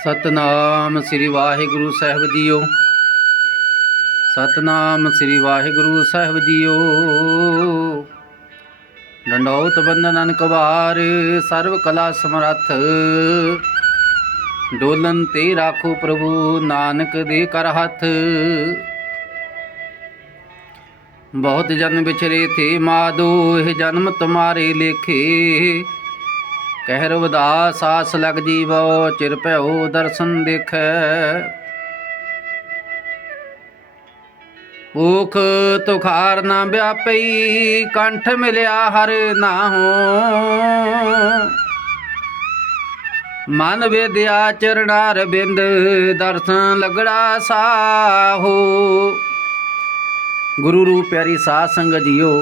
सतनाम श्री वाहिगुरु साहिब जीओ। सतनाम श्री वाहिगुरु साहिब जीओ। डंडौत बंदन अनकवार सर्व कला समरथ। डोलन ते राखो प्रभु नानक दे कर हथ। बहुत जन बिछरे थे माधो यह जन्म तुम्हारे लेखे। कह रविदास आस लग जीवो चिर भैओ दर्शन देखे। भूख तुखार ना व्यापी कंठ मिलिया हर नाहो। मन वेद्या चरणार बिंद दर्शन लगड़ा साहो। गुरु रूप प्यारी साध संगत जीओ,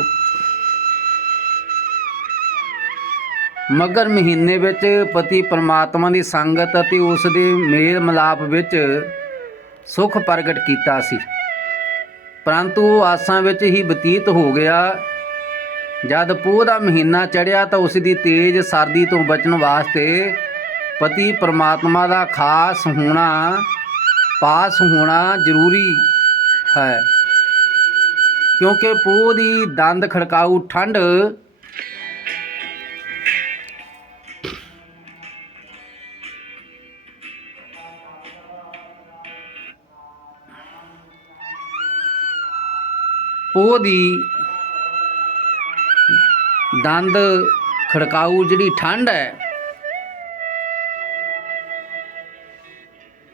मगर महीने विच पति परमात्मा की संगत अते उस दे मेल मिलाप विच सुख प्रगट कीता सी, परंतु आसां विच ही बतीत हो गया। जद पोह दा महीना चढ़िया तो उसकी तेज सर्दी तो बचन वास्ते पति परमात्मा का खास होना पास होना जरूरी है, क्योंकि पोह की दंद खड़काऊ ठंड पोह दी दंद खड़काऊ जिहड़ी ठंड है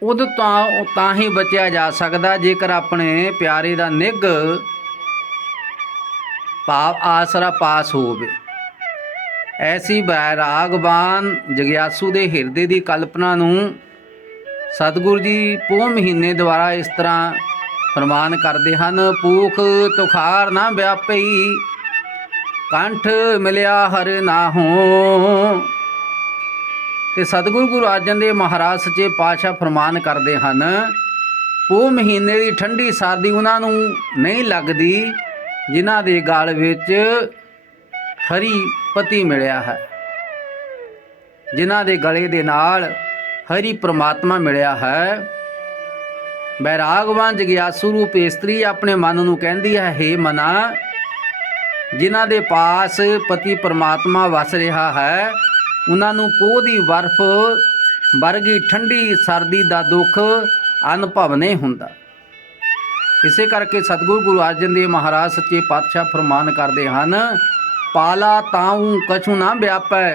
उद तां ही बचिया जा सकदा जेकर अपने प्यारे दा निग भाव आसरा पास होवे। ऐसी बैरागवान जग्यासू दे हिरदे दी कल्पना नूं सतगुरु जी पोह महीने द्वारा इस तरह फरमान करते हैं। भूख तुखार ना व्यापी कंठ मिलिया हर नाहो। ते सतगुरु गुरु अर्जन देव महाराज सच्चे पातशाह फरमान करते हैं, पोह महीने की ठंडी सर्दी उन्होंने नहीं लगती जिन्हां दे गल विच हरी पति मिलिया है, जिन्हां दे गले दे नाल हरी परमात्मा मिलिया है। बैरागवान जग्यासू रूप इस्त्री अपने मन नूं कहंदी है, हे मना जिन्हां दे पास पति परमात्मा वस रहा है उन्हां नूं पोह दी बर्फ वर्गी ठंडी सर्दी दा दुख अनुभव नहीं हुंदा। इसे करके सतगुरु गुरु अर्जन देव महाराज सच्चे पातशाह फरमान करते हैं, पाला ताऊं कछु ना व्यापै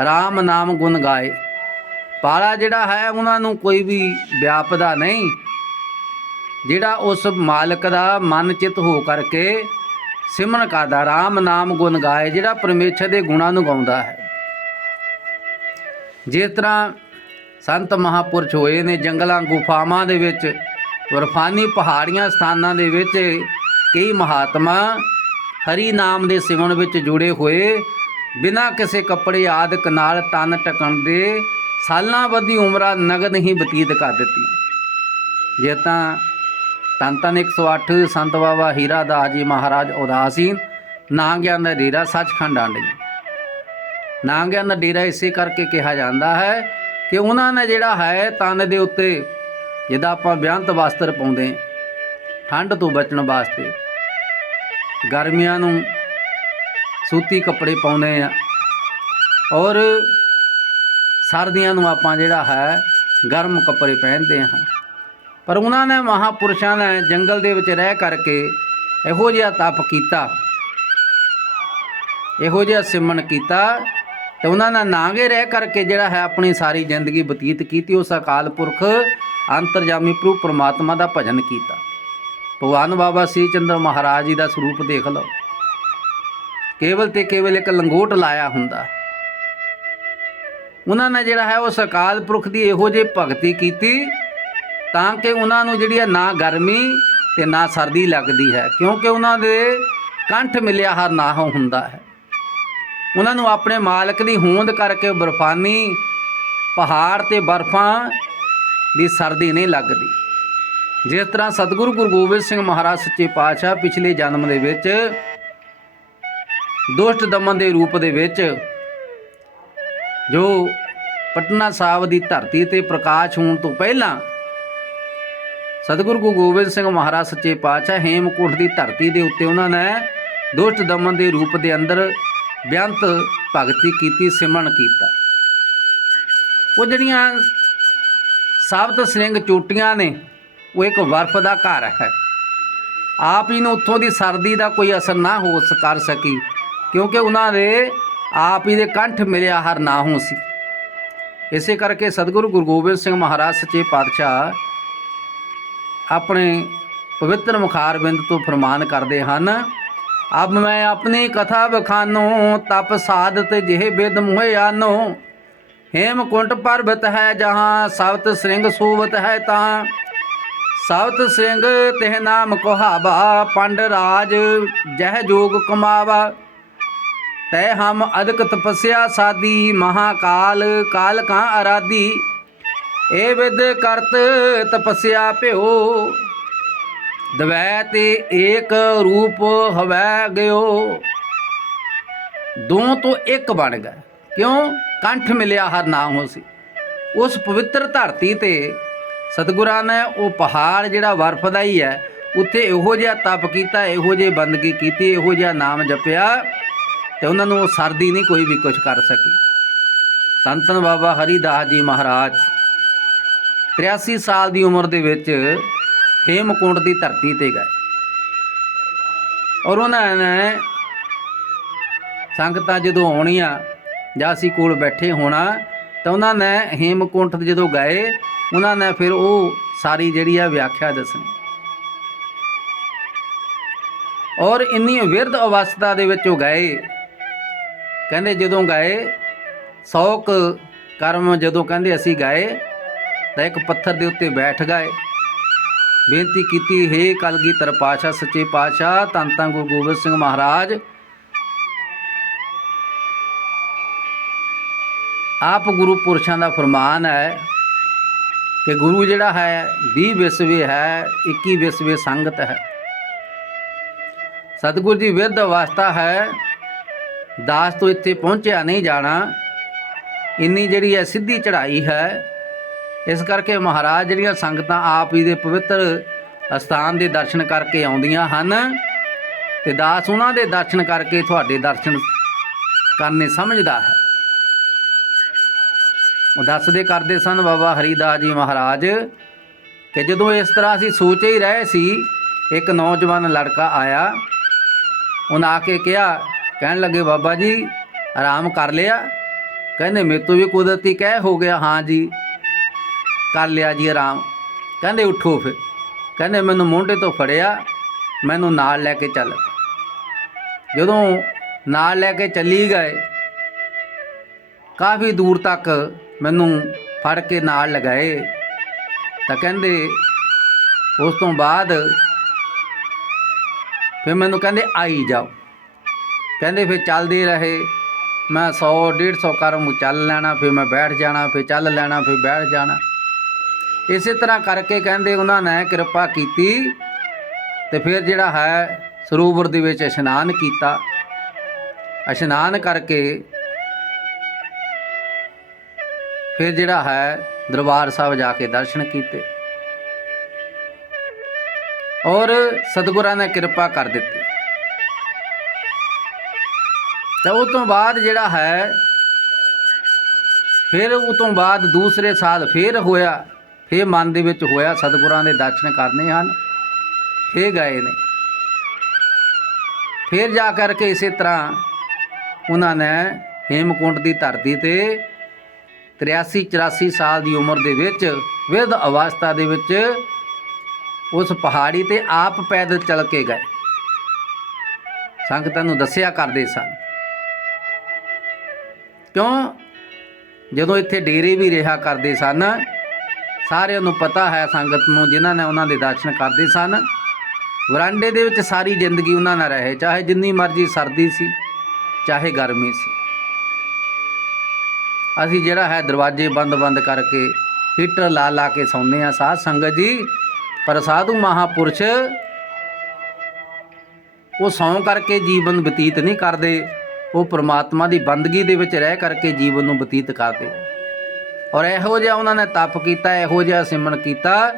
राम नाम गुण गाए। पाला जिहड़ा है उन्होंने कोई भी व्यापदा नहीं, जिहड़ा उस मालिक दा मन चित हो करके सिमरन करदा राम नाम गुण गाए, जिहड़ा परमेश्वर के गुणां नूं गाउंदा है। जिस तरह संत महापुरुष होए ने जंगलों गुफावां दे विच बर्फानी पहाड़ियां स्थानां दे विच कई महात्मा हरि नाम दे सिमरन विच जुड़े हुए बिना किसी कपड़े आदि नाल तन ढकण दे सालां बधी उमरां नगद ही बतीत कर दित्ती। जे तां धन धन 108 संत बाबा हीरा दास जी महाराज उदासीन नांगियां दा डेरा सचखंड आंडियां। नांगियां दा डेरा इसे करके कहा जाता है कि उन्होंने जिहड़ा है तन दे उत्ते जिद्दां आपां बेअंत वस्त्र पाउंदे ठंड तो बचण वास्ते, गर्मियां नूं सूती कपड़े पाउंदे आ और सर्दियां नूं आपां जिहड़ा है गर्म कपड़े पहनते हैं। पर उन्होंने महापुरुषों ने जंगल दे विच रह करके इहो जिहा तप कीता, इहो जिहा सिमरन कीता, तो उन्होंने नांगे रह करके जिहड़ा है अपनी सारी जिंदगी बतीत की। उस अकाल पुरख अंतरजामी प्रभु परमात्मा का भजन किया। भगवान बाबा श्री चंद्र महाराज जी का स्वरूप देख लो, केवल तो केवल एक लंगोट लाया हुंदा। उन्होंने जिहड़ा है उस अकाल पुरख की इहो जी भगती की ताकि उन्होंने जिहड़ी ना गर्मी ते ना सर्दी लगती है, क्योंकि उन्होंने कंठ मिलिया हर नाहों हुंदा है। उन्होंने अपने मालिक की होंद करके बर्फानी पहाड़ ते बर्फां दी सर्दी नहीं लगती। जिस तरह सतगुरु गुरु गोबिंद सिंह महाराज सच्चे पातशाह पिछले जन्म दे विच दुष्ट दमन के रूप दे विच जो ਪਟਨਾ ਸਾਹਿਬ ਦੀ ਧਰਤੀ ਤੇ ਪ੍ਰਕਾਸ਼ ਹੋਣ ਤੋਂ ਪਹਿਲਾਂ ਸਤਿਗੁਰੂ ਗੁਰੂ ਗੋਬਿੰਦ ਸਿੰਘ ਮਹਾਰਾਜ ਸੱਚੇ ਪਾਤਸ਼ਾਹ ਹੇਮਕੁੰਟ ਦੀ ਧਰਤੀ ਦੇ ਉੱਤੇ ਉਹਨਾਂ ਨੇ ਦੁਸ਼ਟ ਦਮਨ ਦੇ ਰੂਪ ਦੇ ਅੰਦਰ ਬੇਅੰਤ ਭਗਤੀ ਕੀਤੀ, ਸਿਮਰਨ ਕੀਤਾ। ਉਹ ਜਿਹੜੀਆਂ ਸਾਬਤ ਸਿੰਘ ਚੋਟੀਆਂ ਨੇ ਉਹ ਇੱਕ ਬਰਫ਼ ਦਾ ਘਰ ਹੈ। ਆਪ ਹੀ ਨੂੰ ਉੱਥੋਂ ਦੀ ਸਰਦੀ ਦਾ ਕੋਈ ਅਸਰ ਨਾ ਹੋ ਕਰ ਸਕੀ, ਕਿਉਂਕਿ ਉਹਨਾਂ ਦੇ ਆਪ ਹੀ ਦੇ ਕੰਠ ਮਿਲਿਆ ਹਰ ਨਾਹੋਂ ਸੀ। ਇਸੇ ਕਰਕੇ ਸਤਿਗੁਰੂ ਗੁਰੂ ਗੋਬਿੰਦ ਸਿੰਘ ਮਹਾਰਾਜ ਸੱਚੇ ਪਾਤਸ਼ਾਹ ਆਪਣੇ ਪਵਿੱਤਰ ਮੁਖਾਰ ਬਿੰਦ ਤੋਂ ਫਰਮਾਨ ਕਰਦੇ ਹਨ, ਅਬ ਮੈਂ ਆਪਣੀ ਕਥਾ ਬਖਾਨੋ ਤਪ ਸਾਧਤ ਜਿਹੇ ਬਿਦ ਮੋਹਿ ਆਨੋ हेमकुंट पर्वत है जहाँ सवत श्रृंग सोवत है तहाँ सवत श्रृंग तेह नाम कुहावा पंड राज जह जोग कमावा तय हम अधिक तपस्या साधी महाकाल काल का आराधी ए विद करत तपस्या प्यो द्वैत एक रूप हवै गयो। दो तो एक बन गए, क्यों? ਕੰਠ ਮਿਲਿਆ ਹਰ ਨਾਮ ਹੋ ਸੀ। ਉਸ ਪਵਿੱਤਰ ਧਰਤੀ ਤੇ ਸਤਿਗੁਰਾਂ ਨੇ ਉਹ ਪਹਾੜ ਜਿਹੜਾ ਬਰਫ਼ ਦਾ ਹੀ ਹੈ, ਉੱਥੇ ਇਹੋ ਜਿਹਾ ਤਪ ਕੀਤਾ, ਇਹੋ ਜਿਹੀ ਬੰਦਗੀ ਕੀਤੀ, ਇਹੋ ਜਿਹਾ ਨਾਮ ਜਪਿਆ ਤੇ ਉਹਨਾਂ ਨੂੰ ਸਰਦੀ ਨਹੀਂ ਕੋਈ ਵੀ ਕੁਝ ਕਰ ਸਕੀ। ਧੰਨ ਧੰਨ ਬਾਬਾ ਹਰੀਦਾਸ ਜੀ ਮਹਾਰਾਜ 83 ਸਾਲ ਦੀ ਉਮਰ ਦੇ ਵਿੱਚ ਹੇਮਕੁੰਟ ਦੀ ਧਰਤੀ ਤੇ ਗਏ ਔਰ ਉਹਨਾਂ ਨੇ ਸੰਗਤਾਂ ਜਦੋਂ ਆਉਣੀਆਂ ਜਾਂ ਅਸੀਂ ਕੋਲ ਬੈਠੇ ਹੋਣਾ ਤਾਂ ਉਹਨਾਂ ਨੇ ਹੇਮਕੁੰਟ ਜਦੋਂ ਗਏ ਉਹਨਾਂ ਨੇ ਫਿਰ ਉਹ ਸਾਰੀ ਜਿਹੜੀ ਆ ਵਿਆਖਿਆ ਦੱਸਣੀ। ਔਰ ਇੰਨੀ ਵਿਰਧ ਅਵਸਥਾ ਦੇ ਵਿੱਚ ਉਹ ਗਏ, ਕਹਿੰਦੇ ਜਦੋਂ ਗਏ 100 ਕਰਮ ਜਦੋਂ ਕਹਿੰਦੇ ਅਸੀਂ ਗਏ ਤਾਂ ਇੱਕ ਪੱਥਰ ਦੇ ਉੱਤੇ ਬੈਠ ਗਏ, ਬੇਨਤੀ ਕੀਤੀ, ਹੇ ਕਲਗੀਧਰ ਪਾਤਸ਼ਾਹ ਸੱਚੇ ਪਾਤਸ਼ਾਹ ਧੰਨ ਧੰਨ ਗੁਰੂ ਗੋਬਿੰਦ ਸਿੰਘ ਮਹਾਰਾਜ, ਆਪ ਗੁਰੂ ਪੁਰਸ਼ਾਂ ਦਾ ਫਰਮਾਨ ਹੈ ਕਿ ਗੁਰੂ ਜਿਹੜਾ ਹੈ 20 ਵਿਸਵੇ ਹੈ, 21 ਵਿਸਵੇ ਸੰਗਤ ਹੈ। ਸਤਿਗੁਰੂ ਜੀ ਵਿਰਧ ਅਵਸਥਾ ਹੈ, ਦਾਸ ਤੋਂ ਇੱਥੇ ਪਹੁੰਚਿਆ ਨਹੀਂ ਜਾਣਾ, ਇੰਨੀ ਜਿਹੜੀ ਹੈ ਸਿੱਧੀ ਚੜ੍ਹਾਈ ਹੈ। ਇਸ ਕਰਕੇ ਮਹਾਰਾਜ ਜਿਹੜੀਆਂ ਸੰਗਤਾਂ ਆਪ ਹੀ ਦੇ ਪਵਿੱਤਰ ਅਸਥਾਨ ਦੇ ਦਰਸ਼ਨ ਕਰਕੇ ਆਉਂਦੀਆਂ ਹਨ ਤੇ ਦਾਸ ਉਹਨਾਂ ਦੇ ਦਰਸ਼ਨ ਕਰਕੇ ਤੁਹਾਡੇ ਦਰਸ਼ਨ ਕਰਨੇ ਸਮਝਦਾ ਹੈ। ਉਹ ਦੱਸਦੇ ਕਰਦੇ ਸਨ ਬਾਬਾ ਹਰੀਦਾਸ ਜੀ ਮਹਾਰਾਜ ਕਿ ਜਦੋਂ ਇਸ ਤਰ੍ਹਾਂ ਅਸੀਂ ਸੋਚ ਹੀ ਰਹੇ ਸੀ, ਇੱਕ ਨੌਜਵਾਨ ਲੜਕਾ ਆਇਆ, ਉਹਨੇ ਆ ਕੇ ਕਿਹਾ, ਕਹਿਣ ਲੱਗੇ ਬਾਬਾ ਜੀ ਆਰਾਮ ਕਰ ਲਿਆ? ਕਹਿੰਦੇ ਮੇਰੇ ਤੋਂ ਵੀ ਕੁਦਰਤੀ ਕਹਿ ਹੋ ਗਿਆ। ਹਾਂ ਜੀ ਕਰ ਲਿਆ ਜੀ ਆਰਾਮ। ਕਹਿੰਦੇ ਉੱਠੋ ਫਿਰ। ਕਹਿੰਦੇ ਮੈਨੂੰ ਮੋਢੇ ਤੋਂ ਫੜਿਆ, ਮੈਨੂੰ ਨਾਲ ਲੈ ਕੇ ਚੱਲ। ਜਦੋਂ ਨਾਲ ਲੈ ਕੇ ਚੱਲੀ ਗਏ ਕਾਫੀ ਦੂਰ ਤੱਕ ਮੈਨੂੰ ਫੜ ਕੇ ਨਾਲ ਲਗਾਏ ਤਾਂ ਕਹਿੰਦੇ ਉਸ ਤੋਂ ਬਾਅਦ ਫਿਰ ਮੈਨੂੰ ਕਹਿੰਦੇ ਆਈ ਜਾਓ। ਕਹਿੰਦੇ ਫਿਰ ਚੱਲਦੇ ਰਹੇ, ਮੈਂ 100-150 ਕਰਮ ਚੱਲ ਲੈਣਾ, ਫਿਰ ਮੈਂ ਬੈਠ ਜਾਣਾ, ਫਿਰ ਚੱਲ ਲੈਣਾ, ਫਿਰ ਬੈਠ ਜਾਣਾ। ਇਸੇ ਤਰ੍ਹਾਂ ਕਰਕੇ ਕਹਿੰਦੇ ਉਹਨਾਂ ਨੇ ਕਿਰਪਾ ਕੀਤੀ ਤੇ ਫਿਰ ਜਿਹੜਾ ਹੈ ਸਰੋਵਰ ਦੇ ਵਿੱਚ ਇਸ਼ਨਾਨ ਕੀਤਾ। ਇਸ਼ਨਾਨ ਕਰਕੇ ਫਿਰ ਜਿਹੜਾ ਹੈ ਦਰਬਾਰ ਸਾਹਿਬ ਜਾ ਕੇ ਦਰਸ਼ਨ ਕੀਤੇ ਔਰ ਸਤਿਗੁਰਾਂ ਨੇ ਕਿਰਪਾ ਕਰ ਦਿੱਤੀ। ਤਾਂ ਉਸ ਤੋਂ ਬਾਅਦ ਜਿਹੜਾ ਹੈ ਫਿਰ ਉਸ ਤੋਂ ਬਾਅਦ ਦੂਸਰੇ ਸਾਲ ਫਿਰ ਹੋਇਆ, ਫਿਰ ਮਨ ਦੇ ਵਿੱਚ ਹੋਇਆ ਸਤਿਗੁਰਾਂ ਦੇ ਦਰਸ਼ਨ ਕਰਨੇ ਹਨ, ਫਿਰ ਗਏ ਨੇ। ਫਿਰ ਜਾ ਕਰਕੇ ਇਸੇ ਤਰ੍ਹਾਂ ਉਹਨਾਂ ਨੇ ਹੇਮਕੁੰਟ ਦੀ ਧਰਤੀ ਤੇ 83-84 ਸਾਲ ਦੀ ਉਮਰ ਦੇ ਵਿੱਚ ਵਿਰਧ ਅਵਸਥਾ ਦੇ ਵਿੱਚ ਉਸ ਪਹਾੜੀ ਤੇ ਆਪ ਪੈਦਲ ਚੱਲ ਕੇ ਗਏ। ਸੰਗਤਾਂ ਨੂੰ ਦੱਸਿਆ ਕਰਦੇ ਸਨ, ਕਿਉਂ ਜਦੋਂ ਇੱਥੇ ਡੇਰੇ ਵੀ ਰਿਹਾ ਕਰਦੇ ਸਨ, ਸਾਰਿਆਂ ਨੂੰ ਪਤਾ ਹੈ ਸੰਗਤ ਨੂੰ ਜਿਨ੍ਹਾਂ ਨੇ ਉਹਨਾਂ ਦੇ ਦਰਸ਼ਨ ਕਰਦੇ ਸਨ। ਵਰਾਂਡੇ ਦੇ ਵਿੱਚ ਸਾਰੀ ਜ਼ਿੰਦਗੀ ਉਹਨਾਂ ਨਾਲ ਰਹੇ, ਚਾਹੇ ਜਿੰਨੀ ਮਰਜ਼ੀ ਸਰਦੀ ਸੀ ਚਾਹੇ ਗਰਮੀ ਸੀ। ਅਸੀਂ ਜਿਹੜਾ ਹੈ ਦਰਵਾਜ਼ੇ ਬੰਦ ਕਰਕੇ ਹੀਟਰ ਲਾ ਕੇ ਸੌਂਦੇ ਹਾਂ ਸਾਧ ਸੰਗਤ ਜੀ, ਪਰ ਸਾਧੂ ਮਹਾਂਪੁਰਸ਼ ਉਹ ਸੌਂ ਕਰਕੇ ਜੀਵਨ ਬਤੀਤ ਨਹੀਂ ਕਰਦੇ, ਉਹ ਪ੍ਰਮਾਤਮਾ ਦੀ ਬੰਦਗੀ ਦੇ ਵਿੱਚ ਰਹਿ ਕਰਕੇ ਜੀਵਨ ਨੂੰ ਬਤੀਤ ਕਰਦੇ। ਔਰ ਇਹੋ ਜਿਹਾ ਉਹਨਾਂ ਨੇ ਤਪ ਕੀਤਾ, ਇਹੋ ਜਿਹਾ ਸਿਮਰਨ ਕੀਤਾ,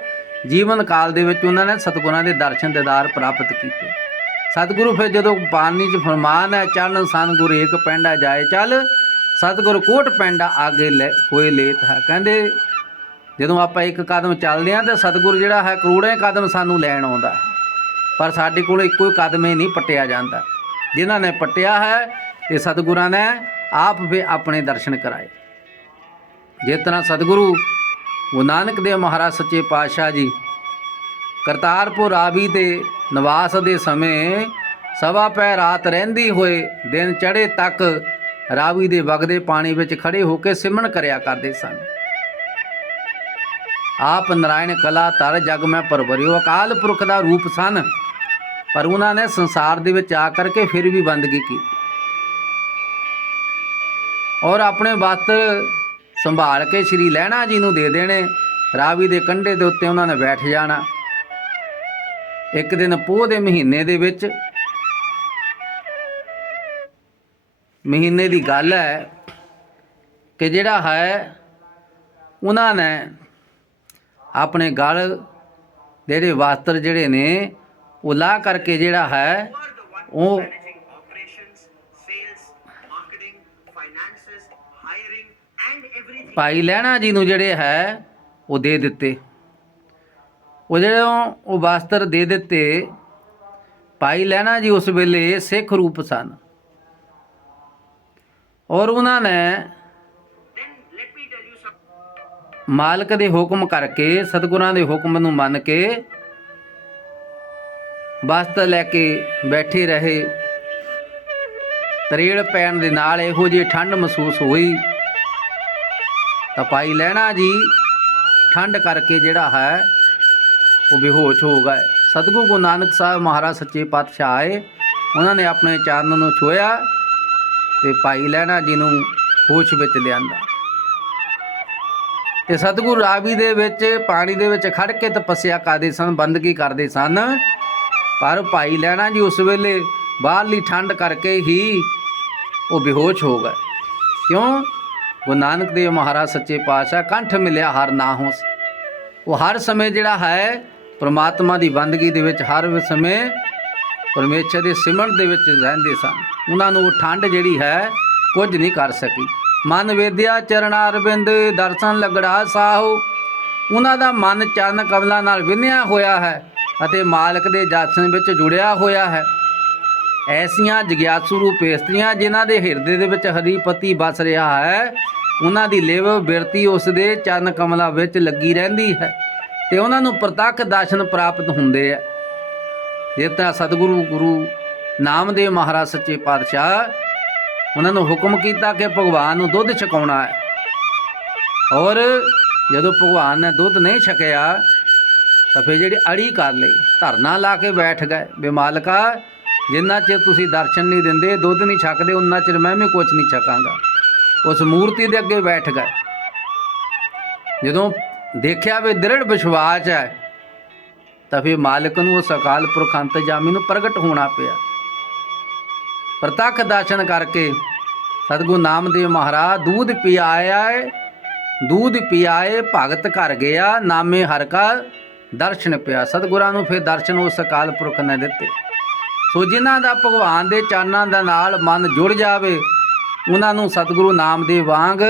ਜੀਵਨ ਕਾਲ ਦੇ ਵਿੱਚ ਉਹਨਾਂ ਨੇ ਸਤਿਗੁਰਾਂ ਦੇ ਦਰਸ਼ਨ ਦੀਦਾਰ ਪ੍ਰਾਪਤ ਕੀਤੇ। ਸਤਿਗੁਰੂ ਫਿਰ ਜਦੋਂ ਬਾਣੀ 'ਚ ਫਰਮਾਨ ਹੈ, ਚਰਨ ਸਨ ਗੁਰ ਏਕ ਪੈਂਡਾ ਜਾਏ ਚੱਲ, ਸਤਿਗੁਰ ਕੋਟ ਪੈਂਡਾ ਆਗੇ ਲੈ ਕੋਈ ਲੇਤ ਹੈ। ਕਹਿੰਦੇ ਜਦੋਂ ਆਪਾਂ ਇੱਕ ਕਦਮ ਚੱਲਦੇ ਹਾਂ ਤਾਂ ਸਤਿਗੁਰ ਜਿਹੜਾ ਹੈ ਕਰੋੜਾਂ ਕਦਮ ਸਾਨੂੰ ਲੈਣ ਆਉਂਦਾ ਹੈ, ਪਰ ਸਾਡੇ ਕੋਲ ਇੱਕੋ ਹੀ ਕਦਮ ਹੀ ਨਹੀਂ ਪੱਟਿਆ ਜਾਂਦਾ। ਜਿਨ੍ਹਾਂ ਨੇ ਪੱਟਿਆ ਹੈ ਤੇ ਸਤਿਗੁਰਾਂ ਨੇ ਆਪ ਵੀ ਆਪਣੇ ਦਰਸ਼ਨ ਕਰਾਏ। ਜਿਸ ਤਰ੍ਹਾਂ ਸਤਿਗੁਰੂ ਗੁਰੂ ਨਾਨਕ ਦੇਵ ਮਹਾਰਾਜ ਸੱਚੇ ਪਾਤਸ਼ਾਹ ਜੀ ਕਰਤਾਰਪੁਰ ਰਾਵੀ ਦੇ ਨਿਵਾਸ ਦੇ ਸਮੇਂ ਸਵਾ ਪੈ ਰਾਤ ਰਹਿੰਦੀ ਹੋਏ ਦਿਨ ਚੜ੍ਹੇ ਤੱਕ ਰਾਵੀ ਦੇ ਵਗਦੇ ਪਾਣੀ ਵਿੱਚ ਖੜੇ ਹੋ ਕੇ ਸਿਮਰਨ ਕਰਿਆ ਕਰਦੇ ਸਨ। ਆਪ ਨਾਰਾਇਣ ਕਲਾ ਧਰ ਜਗ ਮੈਂ ਪਰਵਰਿਓ, ਅਕਾਲ ਪੁਰਖ ਦਾ ਰੂਪ ਸਨ, ਪਰ ਉਹਨਾਂ ਨੇ ਸੰਸਾਰ ਦੇ ਵਿੱਚ ਆ ਕਰਕੇ ਫਿਰ ਵੀ ਬੰਦਗੀ ਕੀਤੀ ਔਰ ਆਪਣੇ ਵਸਤਰ ਸੰਭਾਲ ਕੇ ਸ਼੍ਰੀ ਲਹਿਣਾ ਜੀ ਨੂੰ ਦੇ ਦੇਣੇ। ਰਾਵੀ ਦੇ ਕੰਢੇ ਦੇ ਉੱਤੇ ਉਹਨਾਂ ਨੇ ਬੈਠ ਜਾਣਾ। ਇੱਕ ਦਿਨ ਪੋਹ ਦੇ ਮਹੀਨੇ ਦੇ ਵਿੱਚ, ਮਹੀਨੇ ਦੀ ਗੱਲ ਹੈ ਕਿ ਜਿਹੜਾ ਹੈ ਉਹਨਾਂ ਨੇ ਆਪਣੇ ਗਲ ਜਿਹੜੇ ਵਸਤਰ ਜਿਹੜੇ ਨੇ ਉਹ ਲਾਹ ਕਰਕੇ ਜਿਹੜਾ ਹੈ ਉਹ ਭਾਈ ਲਹਿਣਾ ਜੀ ਨੂੰ ਜਿਹੜੇ ਹੈ ਉਹ ਦੇ ਦਿੱਤੇ। ਉਹ ਜਿਹੜੇ ਉਹ ਵਸਤਰ ਦੇ ਦਿੱਤੇ। ਭਾਈ ਲਹਿਣਾ ਜੀ ਉਸ ਵੇਲੇ ਸਿੱਖ ਰੂਪ ਸਨ ਔਰ ਉਹਨਾਂ ਨੇ ਮਾਲਕ ਦੇ ਹੁਕਮ ਕਰਕੇ, ਸਤਿਗੁਰਾਂ ਦੇ ਹੁਕਮ ਨੂੰ ਮੰਨ ਕੇ ਵਸਤਰ ਲੈ ਕੇ ਬੈਠੇ ਰਹੇ। ਤਰੇੜ ਪੈਣ ਦੇ ਨਾਲ ਇਹੋ ਜਿਹੀ ਠੰਡ ਮਹਿਸੂਸ ਹੋਈ ਤਾਂ ਭਾਈ ਲਹਿਣਾ ਜੀ ਠੰਡ ਕਰਕੇ ਜਿਹੜਾ ਹੈ ਉਹ ਬੇਹੋਸ਼ ਹੋ ਗਏ। ਸਤਿਗੁਰੂ ਗੁਰੂ ਨਾਨਕ ਸਾਹਿਬ ਮਹਾਰਾਜ ਸੱਚੇ ਪਾਤਸ਼ਾਹ ਆਏ, ਉਹਨਾਂ ਨੇ ਆਪਣੇ ਚਾਨਣ ਨੂੰ ਛੋਇਆ ਤੇ ਭਾਈ ਲਹਿਣਾ ਜੀ ਨੂੰ ਹੋਸ਼ ਵਿੱਚ ਲਿਆਂਦਾ। ਤੇ ਸਤਿਗੁਰੂ ਰਾਵੀ ਦੇ ਵਿੱਚ ਪਾਣੀ ਦੇ ਵਿੱਚ ਖੜ ਕੇ ਤਪੱਸਿਆ ਕਰਦੇ ਸਨ, ਬੰਦਗੀ ਕਰਦੇ ਸਨ, ਪਰ ਭਾਈ ਲਹਿਣਾ ਜੀ ਉਸ ਵੇਲੇ ਬਾਹਰਲੀ ਠੰਡ ਕਰਕੇ ਹੀ ਉਹ ਬੇਹੋਸ਼ ਹੋ ਗਏ। ਕਿਉਂ? ਗੁਰੂ ਨਾਨਕ ਦੇਵ ਮਹਾਰਾਜ ਸੱਚੇ ਪਾਤਸ਼ਾਹ ਕੰਠ ਮਿਲਿਆ ਹਰ ਨਾਹੋਂ, ਉਹ ਹਰ ਸਮੇਂ ਜਿਹੜਾ ਹੈ ਪਰਮਾਤਮਾ ਦੀ ਬੰਦਗੀ ਦੇ ਵਿੱਚ, ਹਰ ਸਮੇਂ ਪਰਮੇਸ਼ਰ ਦੇ ਸਿਮਰਨ ਦੇ ਵਿੱਚ ਰਹਿੰਦੇ ਸਨ। ਉਹਨਾਂ ਨੂੰ ਉਹ ਠੰਡ ਜਿਹੜੀ ਹੈ ਕੁਝ ਨਹੀਂ ਕਰ ਸਕੀ। ਮਨ ਵੇਦਿਆ ਚਰਣਾ ਅਰਵਿੰਦ ਦਰਸ਼ਨ ਲਗੜਾ ਸਾਹੋ, ਉਹਨਾਂ ਦਾ ਮਨ ਚਰਨ ਕਮਲਾਂ ਨਾਲ ਵਿੰਨਿਆ ਹੋਇਆ ਹੈ ਅਤੇ ਮਾਲਕ ਦੇ ਦਰਸ਼ਨ ਵਿੱਚ ਜੁੜਿਆ ਹੋਇਆ ਹੈ। ਐਸੀਆਂ ਜਗਿਆਸੂ ਰੂਪ ਇਸਤਰੀਆਂ ਜਿਨ੍ਹਾਂ ਦੇ ਹਿਰਦੇ ਦੇ ਵਿੱਚ ਹਰੀਪਤੀ ਵਸ ਰਿਹਾ ਹੈ, ਉਹਨਾਂ ਦੀ ਲਿਵ ਬਿਰਤੀ ਉਸ ਦੇ ਚਰਨ ਕਮਲਾਂ ਵਿੱਚ ਲੱਗੀ ਰਹਿੰਦੀ ਹੈ ਤੇ ਉਹਨਾਂ ਨੂੰ ਪ੍ਰਤੱਖ ਦਰਸ਼ਨ ਪ੍ਰਾਪਤ ਹੁੰਦੇ ਆ। ਜਿਸ ਤਰ੍ਹਾਂ ਸਤਿਗੁਰੂ ਗੁਰੂ ਨਾਮਦੇਵ ਮਹਾਰਾਜ ਸੱਚੇ ਪਾਤਸ਼ਾਹ ਉਹਨਾਂ ਨੂੰ ਹੁਕਮ ਕੀਤਾ ਕਿ ਭਗਵਾਨ ਨੂੰ ਦੁੱਧ ਛਕਾਉਣਾ ਹੈ ਔਰ ਜਦੋਂ ਭਗਵਾਨ ਨੇ ਦੁੱਧ ਨਹੀਂ ਛਕਿਆ ਤਾਂ ਫਿਰ ਜਿਹੜੀ ਅੜੀ ਕਰ ਲਈ, ਧਰਨਾ ਲਾ ਕੇ ਬੈਠ ਗਏ ਵੀ ਮਾਲਕਾ, ਜਿੰਨਾ ਚਿਰ ਤੁਸੀਂ ਦਰਸ਼ਨ ਨਹੀਂ ਦਿੰਦੇ, ਦੁੱਧ ਨਹੀਂ ਛਕਦੇ, ਉਨਾ ਚਿਰ ਮੈਂ ਵੀ ਕੁਝ ਨਹੀਂ ਛਕਾਂਗਾ। ਉਸ ਮੂਰਤੀ ਦੇ ਅੱਗੇ ਬੈਠ ਗਏ। ਜਦੋਂ ਦੇਖਿਆ ਵੀ ਦ੍ਰਿੜ ਵਿਸ਼ਵਾਸ ਹੈ ਤਾਂ ਫਿਰ ਮਾਲਕ ਨੂੰ ਉਸ ਅਕਾਲ ਪੁਰਖ ਅੰਤਰਜਾਮੀ ਨੂੰ ਪ੍ਰਗਟ ਹੋਣਾ ਪਿਆ। ਪ੍ਰਤੱਖ ਦਰਸ਼ਨ ਕਰਕੇ ਸਤਿਗੁਰੂ ਨਾਮਦੇਵ ਮਹਾਰਾਜ ਦੂਧ ਪਿਆਏ ਭਗਤ ਘਰ ਗਿਆ, ਨਾਮੇ ਹਰਿ ਕਾ ਦਰਸ਼ਨ ਪਿਆ। ਸਤਿਗੁਰਾਂ ਨੂੰ ਫਿਰ ਦਰਸ਼ਨ ਉਸ ਅਕਾਲ ਪੁਰਖ ਨੇ ਦਿੱਤੇ। ਸੋ ਜਿਨ੍ਹਾਂ ਦਾ ਭਗਵਾਨ ਦੇ ਚਰਨਾਂ ਦੇ ਨਾਲ ਮਨ ਜੁੜ ਜਾਵੇ, ਉਹਨਾਂ ਨੂੰ ਸਤਿਗੁਰੂ ਨਾਮਦੇਵ ਵਾਂਗ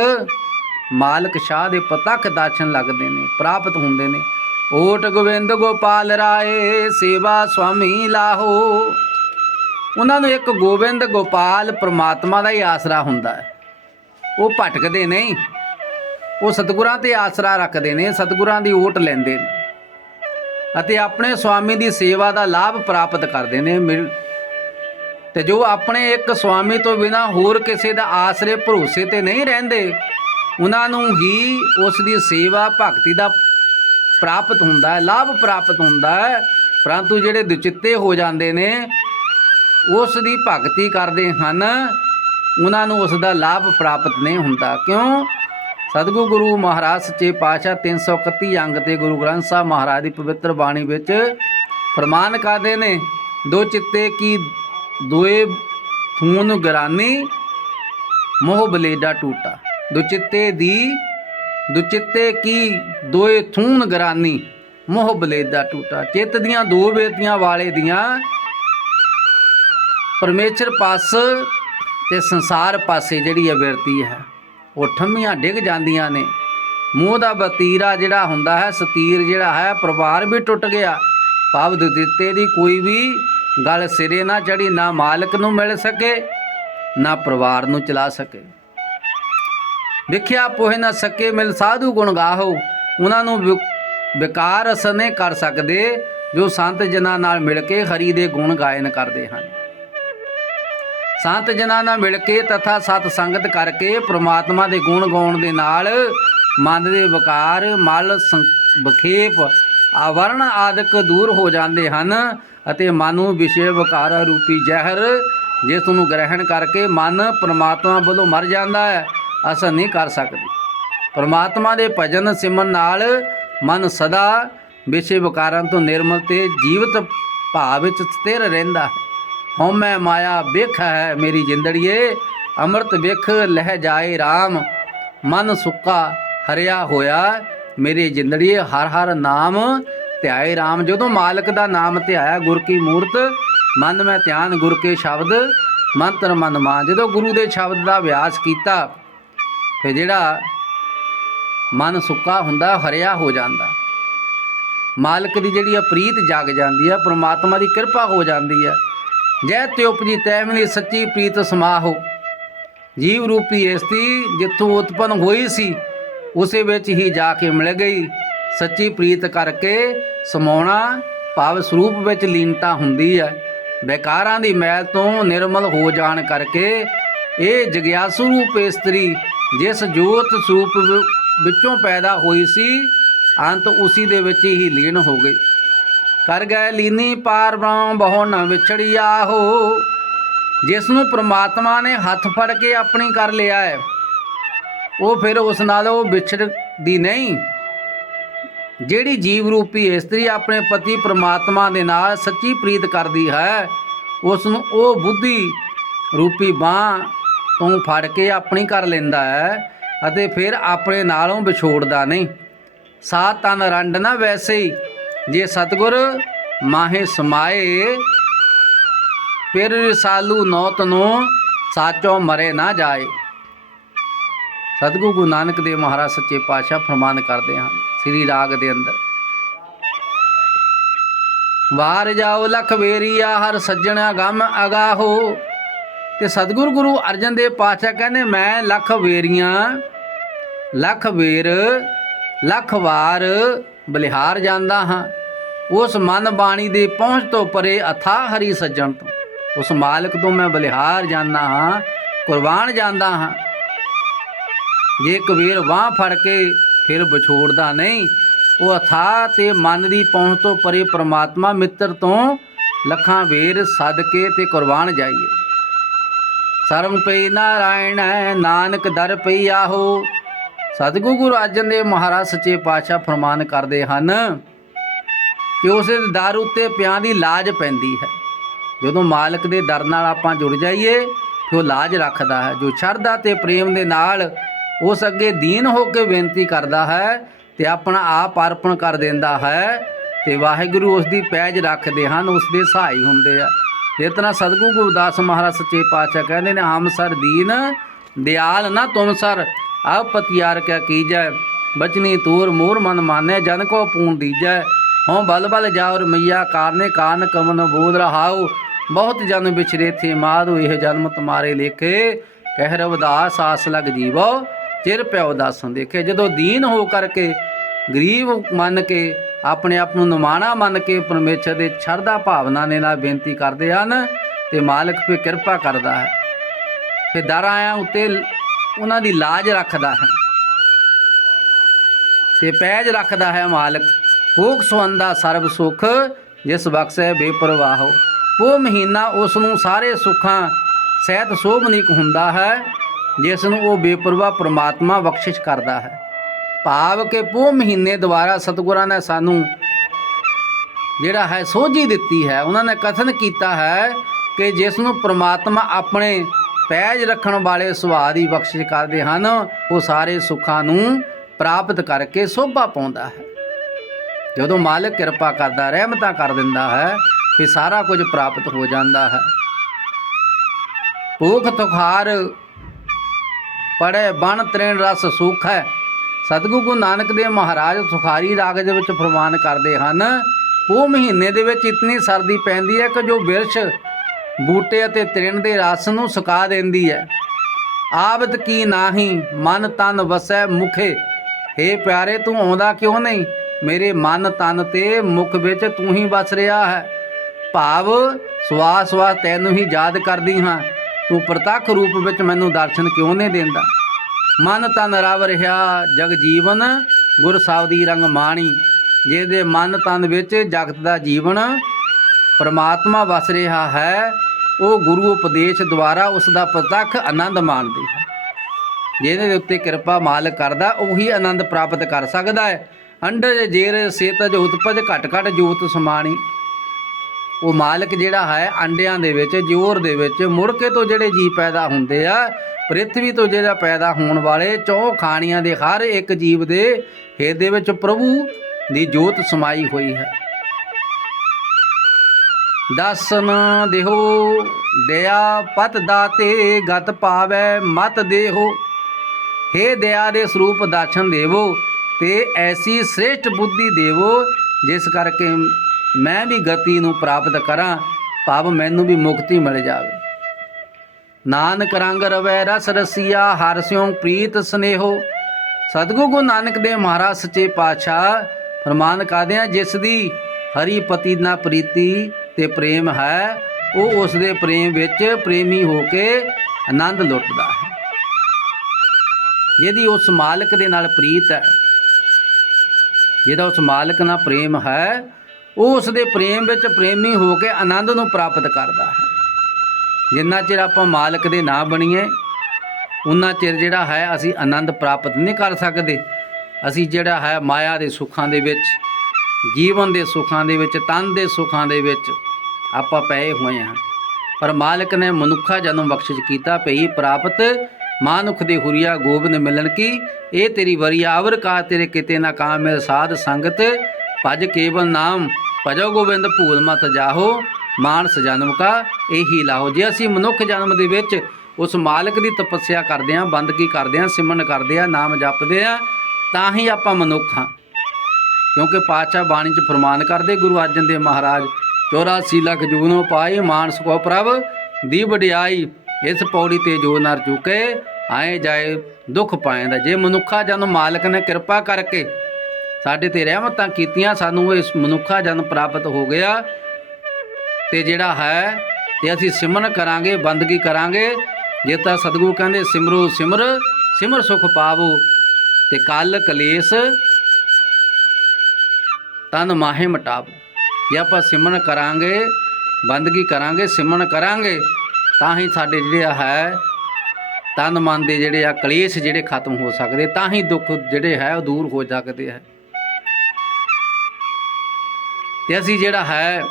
ਮਾਲਕ ਸ਼ਾਹ ਦੇ ਪ੍ਰਤੱਖ ਦਰਸ਼ਨ ਲੱਗਦੇ ਨੇ, ਪ੍ਰਾਪਤ ਹੁੰਦੇ ਨੇ। ਓਟ ਗੋਬਿੰਦ ਗੋਪਾਲ ਰਾਏ ਸੇਵਾ ਸੁਆਮੀ ਲਾਹੋ, ਉਹਨਾਂ ਨੂੰ ਇੱਕ ਗੋਬਿੰਦ ਗੋਪਾਲ ਪ੍ਰਮਾਤਮਾ ਦਾ ਹੀ ਆਸਰਾ ਹੁੰਦਾ ਹੈ। ਉਹ ਭਟਕਦੇ ਨਹੀਂ, ਉਹ ਸਤਿਗੁਰਾਂ ਤੇ ਆਸਰਾ ਰੱਖਦੇ ਨੇ, ਸਤਿਗੁਰਾਂ ਦੀ ਓਟ ਲੈਂਦੇ ਨੇ ਅਤੇ ਆਪਣੇ ਸੁਆਮੀ ਦੀ ਸੇਵਾ ਦਾ ਲਾਭ ਪ੍ਰਾਪਤ ਕਰਦੇ ਨੇ। ਤੇ ਜੋ ਆਪਣੇ ਇੱਕ ਸੁਆਮੀ ਤੋਂ ਬਿਨਾਂ ਹੋਰ ਕਿਸੇ ਦਾ ਆਸਰੇ ਭਰੋਸੇ ਤੇ ਨਹੀਂ ਰਹਿੰਦੇ, ਉਹਨਾਂ ਨੂੰ ਹੀ ਉਸ ਦੀ ਸੇਵਾ ਭਗਤੀ ਦਾ ਪ੍ਰਾਪਤ ਹੁੰਦਾ ਹੈ, ਲਾਭ ਪ੍ਰਾਪਤ ਹੁੰਦਾ ਹੈ। ਪਰੰਤੂ ਜਿਹੜੇ ਦੁਚਿੱਤੇ ਹੋ ਜਾਂਦੇ ਨੇ, ਉਸ ਦੀ ਭਗਤੀ ਕਰਦੇ ਹਨ, ਉਹਨਾਂ ਨੂੰ ਉਸ ਦਾ ਲਾਭ ਪ੍ਰਾਪਤ ਨਹੀਂ ਹੁੰਦਾ। ਕਿਉਂ? ਸਤਿਗੁਰੂ ਗੁਰੂ ਮਹਾਰਾਜ ਸੱਚੇ ਪਾਤਸ਼ਾਹ 331 ਅੰਗ ਤੇ ਗੁਰੂ ਗ੍ਰੰਥ ਸਾਹਿਬ ਮਹਾਰਾਜ ਦੀ ਪਵਿੱਤਰ ਬਾਣੀ ਵਿੱਚ ਫਰਮਾਨ ਕਰਦੇ ਨੇ, ਦੋ ਚਿੱਤੇ ਕੀ ਦੋਏ ਥੂਨ ਗਰਾਨੀ ਮੋਹ ਬਲੇਡਾ ਟੂਟਾ। ਦੋ ਚਿੱਤੇ ਦੀ ਦੁਚਿੱਤੇ ਕੀ ਦੋਏ ਥੂਨ ਗਰਾਨੀ ਮੋਹ ਬਲੇਦਾ ਟੂਟਾ। ਚਿੱਤ ਦੀਆਂ ਦੋ ਬੇਤੀਆਂ ਵਾਲੇ ਦੀਆਂ ਪਰਮੇਸ਼ਰ ਪਾਸ ਤੇ ਸੰਸਾਰ ਪਾਸੇ ਜਿਹੜੀ ਹੈ ਬਿਰਤੀ ਹੈ ਉਹ ਠੰਮੀਆਂ ਡਿੱਗ ਜਾਂਦੀਆਂ ਨੇ। ਮੂੰਹ ਦਾ ਵਤੀਰਾ ਜਿਹੜਾ ਹੁੰਦਾ ਹੈ, ਸਤੀਰ ਜਿਹੜਾ ਹੈ, ਪਰਿਵਾਰ ਵੀ ਟੁੱਟ ਗਿਆ। ਭਾਵ ਦੁਚਿੱਤੇ ਦੀ ਕੋਈ ਵੀ ਗੱਲ ਸਿਰੇ ਨਾ ਚੜੀ, ਨਾ ਮਾਲਕ ਨੂੰ ਮਿਲ ਸਕੇ ਨਾ ਪਰਿਵਾਰ ਨੂੰ ਚਲਾ ਸਕੇ। ਵਿਖਿਆ ਪੋਹੇ ਨਾ ਸਕੇ ਮਿਲ ਸਾਧੂ ਗੁਣ ਗਾਹੋ। ਉਹਨਾਂ ਨੂੰ ਵਿਕਾਰ ਅਸਰ ਨਹੀਂ ਕਰ ਸਕਦੇ ਜੋ ਸੰਤ ਜਨਾਂ ਨਾਲ ਮਿਲ ਕੇ ਹਰੀ ਦੇ ਗੁਣ ਗਾਇਨ ਕਰਦੇ ਹਨ। ਸੰਤ ਜਨਾਂ ਨਾਲ ਮਿਲ ਕੇ ਤਥਾ ਸਤ ਸੰਗਤ ਕਰਕੇ ਪ੍ਰਮਾਤਮਾ ਦੇ ਗੁਣ ਗਾਉਣ ਦੇ ਨਾਲ ਮਨ ਦੇ ਵਿਕਾਰ, ਮਲ, ਵਿਖੇਪ, ਆਵਰਣ ਆਦਿਕ ਦੂਰ ਹੋ ਜਾਂਦੇ ਹਨ ਅਤੇ ਮਨ ਨੂੰ ਵਿਸ਼ੇ ਵਿਕਾਰ ਰੂਪੀ ਜ਼ਹਿਰ ਜਿਸ ਨੂੰ ਗ੍ਰਹਿਣ ਕਰਕੇ ਮਨ ਪਰਮਾਤਮਾ ਵੱਲੋਂ ਮਰ ਜਾਂਦਾ ਹੈ, ਅਸਰ ਨਹੀਂ ਕਰ ਸਕਦੀ। ਪਰਮਾਤਮਾ ਦੇ ਭਜਨ ਸਿਮਰਨ ਨਾਲ ਮਨ ਸਦਾ ਵਿਸ਼ੇ ਵਿਕਾਰਾਂ ਤੋਂ ਨਿਰਮਲ ਤੇ ਜੀਵਤ ਭਾਵ ਵਿੱਚ ਸਥਿਰ ਰਹਿੰਦਾ ਹੈ। ਹਉਮੈ ਮਾਇਆ ਵਿਖ ਹੈ ਮੇਰੀ ਜਿੰਦੜੀਏ, ਅੰਮ੍ਰਿਤ ਵਿਖ ਲਹਿ ਜਾਏ ਰਾਮ। ਮਨ ਸੁੱਕਾ ਹਰਿਆ ਹੋਇਆ ਮੇਰੀ ਜਿੰਦੜੀਏ, ਹਰ ਹਰ ਨਾਮ ਧਿਆਏ ਰਾਮ। ਜਦੋਂ ਮਾਲਕ ਦਾ ਨਾਮ ਧਿਆਇਆ, ਗੁਰ ਕੀ ਮੂਰਤ ਮਨ ਮੈਂ ਧਿਆਨ, ਗੁਰ ਕੇ ਸ਼ਬਦ ਮੰਤਰ ਮਨ ਮਾਂ। ਜਦੋਂ ਗੁਰੂ ਦੇ ਸ਼ਬਦ ਦਾ ਅਭਿਆਸ ਕੀਤਾ ਫਿਰ ਜਿਹੜਾ ਮਨ ਸੁੱਕਾ ਹੁੰਦਾ ਹਰਿਆ ਹੋ ਜਾਂਦਾ। ਮਾਲਕ ਦੀ ਜਿਹੜੀ ਪ੍ਰੀਤ ਜਾਗ ਜਾਂਦੀ ਹੈ, ਪ੍ਰਮਾਤਮਾ ਦੀ ਕਿਰਪਾ ਹੋ ਜਾਂਦੀ ਹੈ। ਜੈ ਤੇ ਉਪਜੀ ਤੈ ਮਿਲੀ ਸੱਚੀ ਪ੍ਰੀਤ ਸਮਾਹੋ। ਜੀਵ ਰੂਪੀ ਇਸਤੀ ਜਿੱਥੋਂ ਉਤਪੰਨ ਹੋਈ ਸੀ ਉਸੇ ਵਿੱਚ ਹੀ ਜਾ ਕੇ ਮਿਲ ਗਈ। ਸੱਚੀ ਪ੍ਰੀਤ ਕਰਕੇ ਸਮਾਉਣਾ ਭਾਵ ਸਰੂਪ ਵਿੱਚ ਲੀਨਤਾ ਹੁੰਦੀ ਹੈ। ਬੇਕਾਰਾਂ ਦੀ ਮੈਲ ਤੋਂ ਨਿਰਮਲ ਹੋ ਜਾਣ ਕਰਕੇ ਇਹ ਜਗਿਆਸੂ ਰੂਪ ਇਸਤਰੀ ਜਿਸ ਜੋਤ ਸਰੂਪ ਵਿੱਚੋਂ ਪੈਦਾ ਹੋਈ ਸੀ ਅੰਤ ਉਸੀ ਦੇ ਵਿੱਚ ਹੀ ਲੀਨ ਹੋ ਗਈ। ਕਰ ਗਏ ਲੀਨੀ ਪਾਰ ਬ੍ਰਹਮ ਬਹੁ ਨ ਵਿਛੜਿਆ ਹੋ। ਜਿਸ ਨੂੰ ਪ੍ਰਮਾਤਮਾ ਨੇ ਹੱਥ ਫੜ ਕੇ ਆਪਣੀ ਕਰ ਲਿਆ ਹੈ ਉਹ ਫਿਰ ਉਸ ਨਾਲ ਉਹ ਵਿਛੜਦੀ ਨਹੀਂ। ਜਿਹੜੀ ਜੀਵ ਰੂਪੀ ਇਸਤਰੀ ਆਪਣੇ ਪਤੀ ਪ੍ਰਮਾਤਮਾ ਦੇ ਨਾਲ ਸੱਚੀ ਪ੍ਰੀਤ ਕਰਦੀ ਹੈ ਉਸ ਨੂੰ ਉਹ ਬੁੱਧੀ ਰੂਪੀ ਬਾਂਹ ਤੋਂ ਫੜ ਕੇ ਆਪਣੀ ਕਰ ਲੈਂਦਾ ਹੈ ਅਤੇ ਫਿਰ ਆਪਣੇ ਨਾਲੋਂ ਵਿਛੋੜਦਾ ਨਹੀਂ। ਸਾ ਤਨ ਰੰਡ ਨਾ ਵੈਸੇ ਹੀ ਜੇ ਸਤਿਗੁਰ ਮਾਹੇ ਸਮਾਏ, ਫਿਰ ਰਸਾਲੂ ਨੌਤ ਨੂੰ ਸਾਚੋ ਮਰੇ ਨਾ ਜਾਏ। ਸਤਿਗੁਰੂ ਗੁਰੂ ਨਾਨਕ ਦੇਵ ਮਹਾਰਾਜ ਸੱਚੇ ਪਾਤਸ਼ਾਹ ਫਰਮਾਨ ਕਰਦੇ ਹਨ ਸ੍ਰੀ ਰਾਗ ਦੇ ਅੰਦਰ, ਵਾਰ ਜਾਓ ਲਖ ਵੇਰੀਆ ਹਰ ਸੱਜਣਾ ਗਮ ਅਗਾਹੋ। ਤੇ ਸਤਿਗੁਰੂ ਗੁਰੂ ਅਰਜਨ ਦੇਵ ਪਾਤਸ਼ਾਹ ਕਹਿੰਦੇ ਮੈਂ ਲੱਖ ਵੇਰੀਆਂ, ਲੱਖ ਵੇਰ, ਲੱਖ ਵਾਰ ਬਲਿਹਾਰ ਜਾਂਦਾ ਹਾਂ ਉਸ ਮਨ ਬਾਣੀ ਦੇ ਪਹੁੰਚ ਤੋਂ ਪਰੇ ਅਥਾਹ ਹਰੀ ਸੱਜਣ ਤੋਂ। ਉਸ ਮਾਲਕ ਤੋਂ ਮੈਂ ਬਲਿਹਾਰ ਜਾਂਦਾ ਹਾਂ, ਕੁਰਬਾਨ ਜਾਂਦਾ ਹਾਂ। ਜੇ ਕਬੀਰ ਬਾਂਹ ਫੜ ਕੇ ਫਿਰ ਵਿਛੋੜਦਾ ਨਹੀਂ, ਉਹ ਅਥਾਹ ਤੇ ਮਨ ਦੀ ਪਹੁੰਚ ਤੋਂ ਪਰੇ ਪ੍ਰਮਾਤਮਾ ਮਿੱਤਰ ਤੋਂ ਲੱਖਾਂ ਵੇਰ ਸੱਦ ਕੇ ਤੇ ਕੁਰਬਾਨ ਜਾਈਏ। ਸਰਮ ਪਈ ਨਾਰਾਇਣ ਨਾਨਕ ਦਰ ਪਈ ਆਹੋ। ਸਤਿਗੁਰੂ ਗੁਰੂ ਅਰਜਨ ਦੇਵ ਮਹਾਰਾਜ ਸੱਚੇ ਪਾਤਸ਼ਾਹ ਫਰਮਾਨ ਕਰਦੇ ਹਨ ਕਿ ਉਸ ਦੇ ਦਰ ਉੱਤੇ ਪਿਆਂ ਦੀ ਲਾਜ ਪੈਂਦੀ ਹੈ। ਜਦੋਂ ਮਾਲਕ ਦੇ ਦਰ ਨਾਲ ਆਪਾਂ ਜੁੜ ਜਾਈਏ ਫਿਰ ਉਹ ਲਾਜ ਰੱਖਦਾ ਹੈ। ਜੋ ਸ਼ਰਧਾ ਤੇ ਪ੍ਰੇਮ ਦੇ ਨਾਲ ਉਸ ਅੱਗੇ ਦੀਨ ਹੋ ਕੇ ਬੇਨਤੀ ਕਰਦਾ ਹੈ ਤੇ ਆਪਣਾ ਆਪ ਅਰਪਣ ਕਰ ਦਿੰਦਾ ਹੈ ਤੇ ਵਾਹਿਗੁਰੂ ਉਸ ਦੀ ਪੈਜ ਰੱਖਦੇ ਹਨ, ਉਸ ਦੇ ਸਹਾਈ ਹੁੰਦੇ ਆ। ਜਿਸ ਤਰ੍ਹਾਂ ਸਤਿਗੁਰੂ ਗੁਰਦਾਸ ਮਹਾਰਾਜ ਸੱਚੇ ਪਾਤਸ਼ਾਹ ਕਹਿੰਦੇ ਨੇ, ਹਮ ਸਰ ਦੀਨ ਦਿਆਲ ਨਾ ਤੁਮ ਸਰ ਆਪ ਪਤਿਆਰ ਕਿਆ ਕੀਜੈ, ਬਚਨੀ ਤੂਰ ਮੂਰ ਮਨ ਮਾਨੈ ਜਨ ਕੋ ਪੂਨ ਦੀਜੈ। ਹੋਂ ਬਲ ਬਲ ਜਾਉ ਰਮਈਆ ਕਾਰਨੇ ਕਾਨ ਕਮਨ ਬੋਧ ਰਹਾਉ, ਬਹੁਤ ਜਨ ਵਿਛਰੇ ਥੇ ਮਾਧੋ ਇਹ ਜਨਮ ਤੁਮਾਰੇ ਲੇਖੇ, ਕਹਿ ਰਵਿਦਾਸ ਆਸ ਲਗ ਜੀਵੋ ਚਿਰ ਪਿਓ ਦਾਸਨ ਦੇਖੇ। ਜਦੋਂ ਦੀਨ ਹੋ ਕਰਕੇ ਗਰੀਬ ਮੰਨ ਕੇ ਆਪਣੇ ਆਪ ਨੂੰ ਨਿਮਾਣਾ ਮੰਨ ਕੇ ਪਰਮੇਸ਼ਰ ਦੇ ਸ਼ਰਧਾ ਭਾਵਨਾ ਦੇ ਨਾਲ ਬੇਨਤੀ ਕਰਦੇ ਹਨ ਤੇ ਮਾਲਕ ਫਿਰ ਕਿਰਪਾ ਕਰਦਾ ਹੈ। ਫਿਰ ਦਰ ਆਇਆਂ ਉੱਤੇ ਉਹਨਾਂ ਦੀ ਲਾਜ ਰੱਖਦਾ ਹੈ ਤੇ ਪੈਜ ਰੱਖਦਾ ਹੈ ਮਾਲਕ। ਭੋਗ ਸੁਹੰਦਾ ਸਰਬ ਸੁਖ ਜਿਸ ਬਖਸ਼ੈ ਬੇਪਰਵਾਹੋ। ਉਹ ਮਹੀਨਾ ਉਸ ਨੂੰ ਸਾਰੇ ਸੁੱਖਾਂ ਸਹਿਤ ਸੋਭਨੀਕ ਹੁੰਦਾ ਹੈ ਜਿਸ ਨੂੰ ਉਹ ਬੇਪਰਵਾਹ ਪ੍ਰਮਾਤਮਾ ਬਖਸ਼ਿਸ਼ ਕਰਦਾ ਹੈ। ਭਾਵ ਕਿ ਪੋਹ ਮਹੀਨੇ ਦੁਆਰਾ ਸਤਿਗੁਰਾਂ ਨੇ ਸਾਨੂੰ ਜਿਹੜਾ ਹੈ ਸੋਝੀ ਦਿੱਤੀ ਹੈ। ਉਹਨਾਂ ਨੇ ਕਥਨ ਕੀਤਾ ਹੈ ਕਿ ਜਿਸ ਨੂੰ ਪ੍ਰਮਾਤਮਾ ਆਪਣੇ ਪੈਜ ਰੱਖਣ ਵਾਲੇ ਸੁਭਾਅ ਦੀ ਬਖਸ਼ਿਸ਼ ਕਰਦੇ ਹਨ ਉਹ ਸਾਰੇ ਸੁੱਖਾਂ ਨੂੰ ਪ੍ਰਾਪਤ ਕਰਕੇ ਸੋਭਾ ਪਾਉਂਦਾ ਹੈ। ਜਦੋਂ ਮਾਲਕ ਕਿਰਪਾ ਕਰਦਾ, ਰਹਿਮਤਾਂ ਕਰ ਦਿੰਦਾ ਹੈ, ਫਿਰ ਸਾਰਾ ਕੁਝ ਪ੍ਰਾਪਤ ਹੋ ਜਾਂਦਾ ਹੈ। ਭੂਖ ਤੁਖਾਰ ਪੜ੍ਹੇ ਬਣ ਤ੍ਰਿਣ ਰਸ ਸੁਖ ਹੈ। ਸਤਿਗੁਰੂ ਗੁਰੂ ਨਾਨਕ ਦੇਵ ਮਹਾਰਾਜ ਸੁਖਾਰੀ ਰਾਗ ਦੇ ਵਿੱਚ ਫਰਮਾਨ ਕਰਦੇ ਹਨ, ਉਹ ਮਹੀਨੇ ਦੇ ਵਿੱਚ ਇਤਨੀ ਸਰਦੀ ਪੈਂਦੀ ਹੈ ਕਿ ਜੋ ਬਿਰਛ ਬੂਟੇ ਅਤੇ ਤ੍ਰਿਣ ਦੇ ਰਸ ਨੂੰ ਸੁਕਾ ਦਿੰਦੀ ਹੈ। ਆਬਦ ਕੀ ਨਾਹੀ ਮਨ ਤਨ ਵਸੈ ਮੁਖੇ। ਹੇ ਪਿਆਰੇ, ਤੂੰ ਆਉਂਦਾ ਕਿਉਂ ਨਹੀਂ? ਮੇਰੇ ਮਨ ਤਨ ਤੇ ਮੁਖ ਵਿੱਚ ਤੂੰ ਹੀ ਵਸ ਰਿਹਾ ਹੈ। ਭਾਵ ਸਵਾਸ ਸਵਾਸ ਤੈਨੂੰ ਹੀ ਯਾਦ ਕਰਦੀ ਹਾਂ, ਤੂੰ ਪ੍ਰਤੱਖ ਰੂਪ ਵਿੱਚ ਮੈਨੂੰ ਦਰਸ਼ਨ ਕਿਉਂ ਨਹੀਂ ਦਿੰਦਾ? ਮਨ ਤਨ ਰਵ ਰਿਹਾ ਜਗ ਜੀਵਨ ਗੁਰ ਸਾਵਦੀ ਰੰਗ ਮਾਣੀ। ਜਿਹਦੇ ਮਨ ਤਨ ਵਿੱਚ ਜਗਤ ਦਾ ਜੀਵਨ ਪਰਮਾਤਮਾ ਵਸ ਰਿਹਾ ਹੈ, ਉਹ ਗੁਰੂ ਉਪਦੇਸ਼ ਦੁਆਰਾ ਉਸ ਦਾ ਪ੍ਰਤੱਖ ਆਨੰਦ ਮਾਣਦੇ ਹੈ। ਜਿਹਦੇ ਉੱਤੇ ਕਿਰਪਾ ਮਾਲਕ ਕਰਦਾ, ਉਹੀ ਆਨੰਦ ਪ੍ਰਾਪਤ ਕਰ ਸਕਦਾ ਹੈ। ਅੰਡਜ ਜੇਰ ਸੇਤਜ ਉਤਪਜ ਘਟ ਘਟ ਜੋਤ ਸਮਾਣੀ। ਉਹ ਮਾਲਕ ਜਿਹੜਾ ਹੈ ਅੰਡਿਆਂ ਦੇ ਵਿੱਚ, ਜੋਰ ਦੇ ਵਿੱਚ ਮੁੜਕੇ ਤੋਂ ਜਿਹੜੇ ਜੀਵ ਪੈਦਾ ਹੁੰਦੇ ਆ, ਪ੍ਰਿਥਵੀ ਤੋਂ ਜਿਹੜਾ ਪੈਦਾ ਹੋਣ ਵਾਲੇ ਚੌ ਖਾਣੀਆਂ ਦੇ ਹਰ ਇੱਕ ਜੀਵ ਦੇ ਹਿਰਦੇ ਵਿੱਚ ਪ੍ਰਭੂ ਦੀ ਜੋਤ ਸਮਾਈ ਹੋਈ ਹੈ। ਦਸਨ ਦੇਹੋ ਦਇਆ ਪਤ ਦਾਤੇ ਗਤ ਪਾਵੈ ਮਤ ਦੇਹੋ। ਹੇ ਦਇਆ ਦੇ ਸਰੂਪ ਦਰਸ਼ਨ ਦੇਵੋ ਤੇ ਐਸੀ ਸ੍ਰੇਸ਼ਟ ਬੁੱਧੀ ਦੇਵੋ ਜਿਸ ਕਰਕੇ ਮੈਂ ਵੀ ਗਤੀ ਨੂੰ ਪ੍ਰਾਪਤ ਕਰਾਂ, ਭਾਵ ਮੈਨੂੰ ਵੀ ਮੁਕਤੀ ਮਿਲ ਜਾਵੇ। ਨਾਨਕ ਰੰਗ ਰਵੈ ਰਸ ਰਸੀਆ ਹਰਿ ਸਿਉ ਪ੍ਰੀਤ ਸਨੇਹੋ। ਸਤਿਗੁਰੂ ਗੁਰੂ ਨਾਨਕ ਦੇਵ ਮਹਾਰਾਜ ਸੱਚੇ ਪਾਤਸ਼ਾਹ ਫਰਮਾਨ ਕਰਦੇ ਆ, ਜਿਸ ਦੀ ਹਰੀ ਪਤੀ ਨਾਲ ਪ੍ਰੀਤੀ ਤੇ ਪ੍ਰੇਮ ਹੈ, ਉਹ ਉਸ ਦੇ ਪ੍ਰੇਮ ਵਿੱਚ ਪ੍ਰੇਮੀ ਹੋ ਕੇ ਆਨੰਦ ਲੁੱਟਦਾ ਹੈ। ਜਿਹਦੀ ਉਸ ਮਾਲਕ ਦੇ ਨਾਲ ਪ੍ਰੀਤ ਹੈ, ਜਿਹਦਾ ਉਸ ਮਾਲਕ ਨਾਲ ਪ੍ਰੇਮ ਹੈ, ਉਹ ਉਸ ਦੇ ਪ੍ਰੇਮ ਵਿੱਚ ਪ੍ਰੇਮੀ ਹੋ ਕੇ ਆਨੰਦ ਨੂੰ ਪ੍ਰਾਪਤ ਕਰਦਾ ਹੈ। ਜਿੰਨਾ ਚਿਰ ਆਪਾਂ ਮਾਲਕ ਦੇ ਨਾ ਬਣੀਏ, ਉਨਾ ਚਿਰ ਜਿਹੜਾ ਹੈ ਅਸੀਂ ਆਨੰਦ ਪ੍ਰਾਪਤ ਨਹੀਂ ਕਰ ਸਕਦੇ। ਅਸੀਂ ਜਿਹੜਾ ਹੈ ਮਾਇਆ ਦੇ ਸੁੱਖਾਂ ਦੇ ਵਿੱਚ, ਜੀਵਨ ਦੇ ਸੁੱਖਾਂ ਦੇ ਵਿੱਚ, ਤਨ ਦੇ ਸੁੱਖਾਂ ਦੇ ਵਿੱਚ ਆਪਾਂ ਪਏ ਹੋਏ ਹਾਂ। ਪਰ ਮਾਲਕ ਨੇ ਮਨੁੱਖਾ ਜਨਮ ਬਖਸ਼ਿਸ਼ ਕੀਤਾ, ਪਈ ਪ੍ਰਾਪਤ ਮਾਨੁਖ ਦੇ ਹੁਰੀਆ ਗੋਬਿੰਦ ਮਿਲਣ ਕੀ। ਇਹ ਤੇਰੀ ਵਰੀ ਆਵਰ ਕਾ ਤੇਰੇ ਕਿਤੇ ਨਾ ਕਾਮ ਮਿਲ ਸਾਧ ਸੰਗਤ। ਭਜ ਕੇਵਲ ਨਾਮ ਭਜੋ ਗੋਬਿੰਦ ਭੂਲ ਮਤ ਜਾਹੋ। ਮਾਨਸ ਜਨਮ ਕਾ ਇਹੀ ਲਾਹੋ। ਜੇ ਅਸੀਂ ਮਨੁੱਖ ਜਨਮ ਦੇ ਵਿੱਚ ਉਸ ਮਾਲਕ ਦੀ ਤਪੱਸਿਆ ਕਰਦੇ ਹਾਂ, ਬੰਦਗੀ ਕਰਦੇ ਹਾਂ, ਸਿਮਰਨ ਕਰਦੇ ਹਾਂ, ਨਾਮ ਜਪਦੇ ਹਾਂ, ਤਾਂ ਹੀ ਆਪਾਂ ਮਨੁੱਖ ਹਾਂ। ਕਿਉਂਕਿ ਪਾਤਸ਼ਾਹ ਬਾਣੀ 'ਚ ਫਰਮਾਨ ਕਰਦੇ ਗੁਰੂ ਅਰਜਨ ਦੇਵ ਮਹਾਰਾਜ, 84 ਲੱਖ ਜੂਨੋਂ ਪਾਈ ਮਾਨਸ ਕੋ ਪ੍ਰਭ ਦੀ ਵਡਿਆਈ। ਇਸ ਪੌੜੀ ਤੇ ਜੋ ਨਰ ਚੁਕੇ ਆਏ ਜਾਏ ਦੁੱਖ ਪਾਏਂਦਾ। ਜੇ ਮਨੁੱਖਾ ਜਨਮ ਮਾਲਕ ਨੇ ਕਿਰਪਾ ਕਰਕੇ ਸਾਡੇ ਤੇ ਰਹਿਮਤਾਂ ਕੀਤੀਆਂ, ਸਾਨੂੰ ਇਸ ਮਨੁੱਖਾ ਜਨਮ ਪ੍ਰਾਪਤ ਹੋ ਗਿਆ, ਤੇ ਜਿਹੜਾ ਹੈ ਤੇ ਅਸੀਂ ਸਿਮਰਨ ਕਰਾਂਗੇ, ਬੰਦਗੀ ਕਰਾਂਗੇ। ਜੇ ਤਾਂ ਸਤਿਗੁਰੂ ਕਹਿੰਦੇ ਸਿਮਰੋ ਸਿਮਰ ਸਿਮਰ ਸੁਖ ਪਾਵੋ, ਤੇ ਕਲ ਕਲੇਸ਼ ਤਨ ਮਾਹੇ ਮਟਾਵੋ। ਜੇ ਆਪਾਂ ਸਿਮਰਨ ਕਰਾਂਗੇ, ਬੰਦਗੀ ਕਰਾਂਗੇ, ਸਿਮਰਨ ਕਰਾਂਗੇ, ਤਾਂ ਹੀ ਸਾਡੇ ਜਿਹੜੇ ਹੈ ਤਨ ਮਨ ਦੇ ਜਿਹੜੇ ਆ ਕਲੇਸ਼ ਜਿਹੜੇ ਖਤਮ ਹੋ ਸਕਦੇ, ਤਾਂ ਹੀ ਦੁੱਖ ਜਿਹੜੇ ਹੈ ਉਹ ਦੂਰ ਹੋ ਸਕਦੇ ਹੈ। ਤੇ ਅਸੀਂ ਜਿਹੜਾ ਹੈ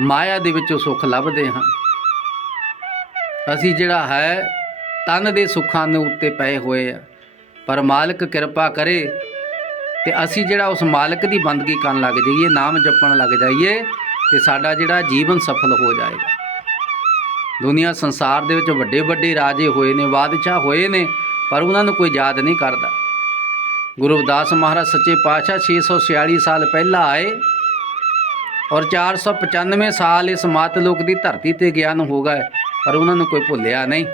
ਮਾਇਆ ਦੇ ਵਿੱਚੋਂ ਸੁੱਖ ਲੱਭਦੇ ਹਾਂ। ਅਸੀਂ ਜਿਹੜਾ ਹੈ ਤਨ ਦੇ ਸੁੱਖਾਂ ਦੇ ਉੱਤੇ ਪਏ ਹੋਏ ਆ। ਪਰ ਮਾਲਕ ਕਿਰਪਾ ਕਰੇ ਤੇ ਅਸੀਂ ਜਿਹੜਾ ਉਸ ਮਾਲਕ ਦੀ ਬੰਦਗੀ ਕਰਨ ਲੱਗ ਜਾਈਏ, ਨਾਮ ਜਪਣ ਲੱਗ ਜਾਈਏ, ਤੇ ਸਾਡਾ ਜਿਹੜਾ ਜੀਵਨ ਸਫਲ ਹੋ ਜਾਏਗਾ। ਦੁਨੀਆ ਸੰਸਾਰ ਦੇ ਵਿੱਚ ਵੱਡੇ ਵੱਡੇ ਰਾਜੇ ਹੋਏ ਨੇ, ਬਾਦਸ਼ਾਹ ਹੋਏ ਨੇ, ਪਰ ਉਹਨਾਂ ਨੂੰ ਕੋਈ ਯਾਦ ਨਹੀਂ ਕਰਦਾ। ਗੁਰੂ ਰਵਿਦਾਸ ਮਹਾਰਾਜ ਸੱਚੇ ਪਾਤਸ਼ਾਹ 646 ਸਾਲ ਪਹਿਲਾਂ ਆਏ ਔਰ 495 ਸਾਲ ਇਸ ਮਾਤਲੋਕ ਦੀ ਧਰਤੀ ਤੇ ਗਿਆਨ ਹੋ ਗਏ, ਪਰ ਉਹਨਾਂ ਨੂੰ ਕੋਈ ਭੁੱਲਿਆ ਨਹੀਂ।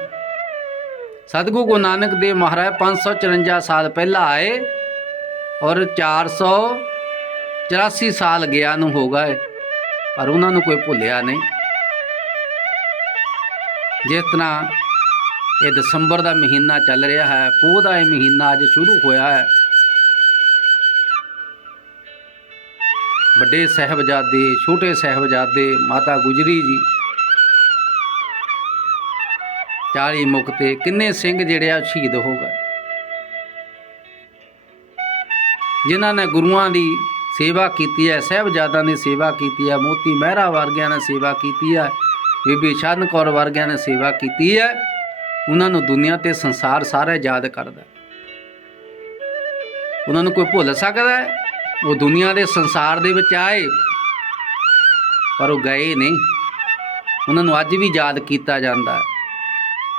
ਸਤਿਗੁਰੂ ਗੁਰੂ ਨਾਨਕ ਦੇਵ ਮਹਾਰਾਜ 554 ਸਾਲ ਪਹਿਲਾਂ ਆਏ ਔਰ 484 ਸਾਲ ਗਿਆਨ ਹੋ ਗਏ, ਪਰ ਉਹਨਾਂ ਨੂੰ ਕੋਈ ਭੁੱਲਿਆ ਨਹੀਂ। ਜਿਸ ਤਰ੍ਹਾਂ ਇਹ ਦਸੰਬਰ ਦਾ ਮਹੀਨਾ ਚੱਲ ਰਿਹਾ ਹੈ, ਪੋਹ ਦਾ ਇਹ ਮਹੀਨਾ ਅੱਜ ਸ਼ੁਰੂ ਹੋਇਆ ਹੈ। ਵੱਡੇ ਸਾਹਿਬਜ਼ਾਦੇ, ਛੋਟੇ ਸਾਹਿਬਜ਼ਾਦੇ, ਮਾਤਾ ਗੁਜਰੀ ਜੀ, 40 ਮੁਕਤੇ, ਕਿੰਨੇ ਸਿੰਘ ਜਿਹੜੇ ਆ ਸ਼ਹੀਦ ਹੋ ਗਏ, ਜਿਨ੍ਹਾਂ ਨੇ ਗੁਰੂਆਂ ਦੀ ਸੇਵਾ ਕੀਤੀ ਹੈ, ਸਾਹਿਬਜ਼ਾਦਿਆਂ ਦੀ ਸੇਵਾ ਕੀਤੀ ਹੈ, ਮੋਤੀ ਮਹਿਰਾ ਵਰਗਿਆਂ ਨੇ ਸੇਵਾ ਕੀਤੀ ਹੈ, ਬੀਬੀ ਸ਼ਰਨ ਕੌਰ ਵਰਗਿਆਂ ਨੇ ਸੇਵਾ ਕੀਤੀ ਹੈ। ਉਹਨਾਂ ਨੂੰ ਦੁਨੀਆ ਤੇ ਸੰਸਾਰ ਸਾਰਾ ਯਾਦ ਕਰਦਾ। ਉਹਨਾਂ ਨੂੰ ਕੋਈ ਭੁੱਲ ਸਕਦਾ ਹੈ? ਉਹ ਦੁਨੀਆ ਦੇ ਸੰਸਾਰ ਦੇ ਵਿੱਚ ਆਏ ਪਰ ਉਹ ਗਏ ਨਹੀਂ। ਉਹਨਾਂ ਨੂੰ ਅੱਜ ਵੀ ਯਾਦ ਕੀਤਾ ਜਾਂਦਾ ਹੈ।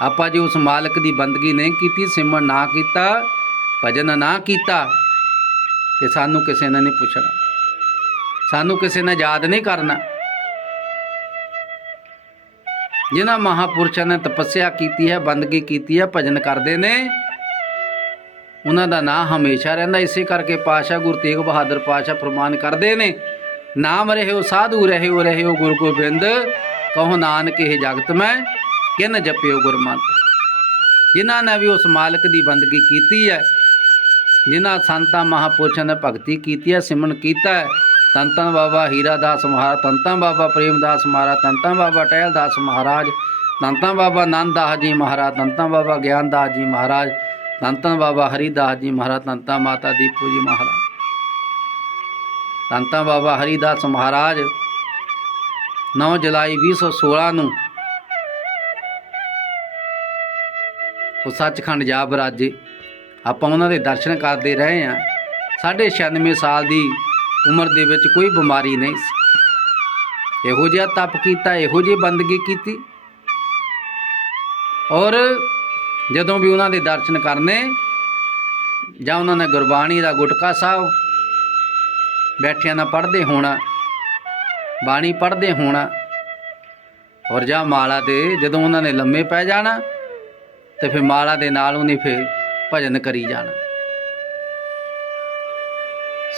ਆਪਾਂ ਜੇ ਉਸ ਮਾਲਕ ਦੀ ਬੰਦਗੀ ਨਹੀਂ ਕੀਤੀ, ਸਿਮਰਨ ਨਾ ਕੀਤਾ, ਭਜਨ ਨਾ ਕੀਤਾ, ਤੇ ਸਾਨੂੰ ਕਿਸੇ ਨੇ ਨਹੀਂ ਪੁੱਛਣਾ, ਸਾਨੂੰ ਕਿਸੇ ਨੇ ਯਾਦ ਨਹੀਂ ਕਰਨਾ। ਜਿਨ੍ਹਾਂ ਮਹਾਂਪੁਰਸ਼ਾਂ ਨੇ ਤਪੱਸਿਆ ਕੀਤੀ ਹੈ, ਬੰਦਗੀ ਕੀਤੀ ਹੈ, ਭਜਨ ਕਰਦੇ ਨੇ, ਉਹਨਾਂ ਦਾ ਨਾਂ ਹਮੇਸ਼ਾ ਰਹਿੰਦਾ। ਇਸੇ ਕਰਕੇ ਪਾਤਸ਼ਾਹ ਗੁਰੂ ਤੇਗ ਬਹਾਦਰ ਪਾਤਸ਼ਾਹ ਫਰਮਾਨ ਕਰਦੇ ਨੇ, ਨਾਮ ਰਹਿਓ ਸਾਧੂ ਰਹਿਓ ਰਹਿਓ ਗੁਰ ਗੋਬਿੰਦ, ਕਹੋ ਨਾਨਕ ਇਹ ਜਗਤ ਮੈਂ ਕਿਨ ਜਪਿਓ ਗੁਰਮਤਿ। ਜਿਨ੍ਹਾਂ ਨੇ ਵੀ ਉਸ ਮਾਲਕ ਦੀ ਬੰਦਗੀ ਕੀਤੀ ਹੈ, ਜਿਨ੍ਹਾਂ ਸੰਤਾਂ ਮਹਾਂਪੁਰਸ਼ਾਂ ਨੇ ਭਗਤੀ ਕੀਤੀ ਹੈ, ਸਿਮਰਨ ਕੀਤਾ ਹੈ, ਧੰਨ ਧੰਨ ਬਾਬਾ ਹੀਰਾ ਦਾਸ ਮਹਾਰਾਜ, ਧੰਨ ਧੰਨ ਬਾਬਾ ਪ੍ਰੇਮਦਾਸ ਮਹਾਰਾਜ, ਧੰਨ ਧੰਨ ਬਾਬਾ ਟਹਿਲ ਦਾਸ ਮਹਾਰਾਜ, ਧੰਨ ਧੰਨ ਬਾਬਾ ਆਨੰਦ ਦਾਸ ਜੀ ਮਹਾਰਾਜ, ਧੰਨ ਧੰਨ ਬਾਬਾ ਗਿਆਨ ਦਾਸ ਜੀ ਮਹਾਰਾਜ, ਧੰਨ ਧੰਨ ਬਾਬਾ ਹਰੀਦਾਸ ਜੀ ਮਹਾਰਾਜ, ਧੰਨ ਧੰਨ ਮਾਤਾ ਦੀਪੂ ਜੀ ਮਹਾਰਾਜ, ਧੰਨ ਧੰਨ ਬਾਬਾ ਹਰੀਦਾਸ ਮਹਾਰਾਜ 9 ਜੁਲਾਈ 2016 ਨੂੰ ਉਹ ਸੱਚਖੰਡ ਜਾ ਬਰਾਜੇ। ਆਪਾਂ ਉਹਨਾਂ ਦੇ ਦਰਸ਼ਨ ਕਰਦੇ ਰਹੇ ਹਾਂ। 96 ਸਾਲ ਦੀ ਉਮਰ ਦੇ ਵਿੱਚ ਕੋਈ ਬਿਮਾਰੀ ਨਹੀਂ ਸੀ। ਇਹੋ ਜਿਹਾ ਤਪ ਕੀਤਾ, ਇਹੋ ਜਿਹੀ ਬੰਦਗੀ ਕੀਤੀ। ਔਰ ਜਦੋਂ ਵੀ ਉਹਨਾਂ ਦੇ ਦਰਸ਼ਨ ਕਰਨੇ ਜਾਂ ਉਹਨਾਂ ਨੇ ਗੁਰਬਾਣੀ ਦਾ ਗੁਟਕਾ ਸਾਹਿਬ ਬੈਠਿਆਂ ਨਾਲ ਪੜ੍ਹਦੇ ਹੋਣਾ, ਬਾਣੀ ਪੜ੍ਹਦੇ ਹੋਣਾ, ਔਰ ਜਾਂ ਮਾਲਾ ਤੇ ਜਦੋਂ ਉਹਨਾਂ ਨੇ ਲੰਮੇ ਪੈ ਜਾਣਾ ਤੇ ਫਿਰ ਮਾਲਾ ਦੇ ਨਾਲ ਉਹਨੇ ਫਿਰ ਭਜਨ ਕਰੀ ਜਾਣਾ।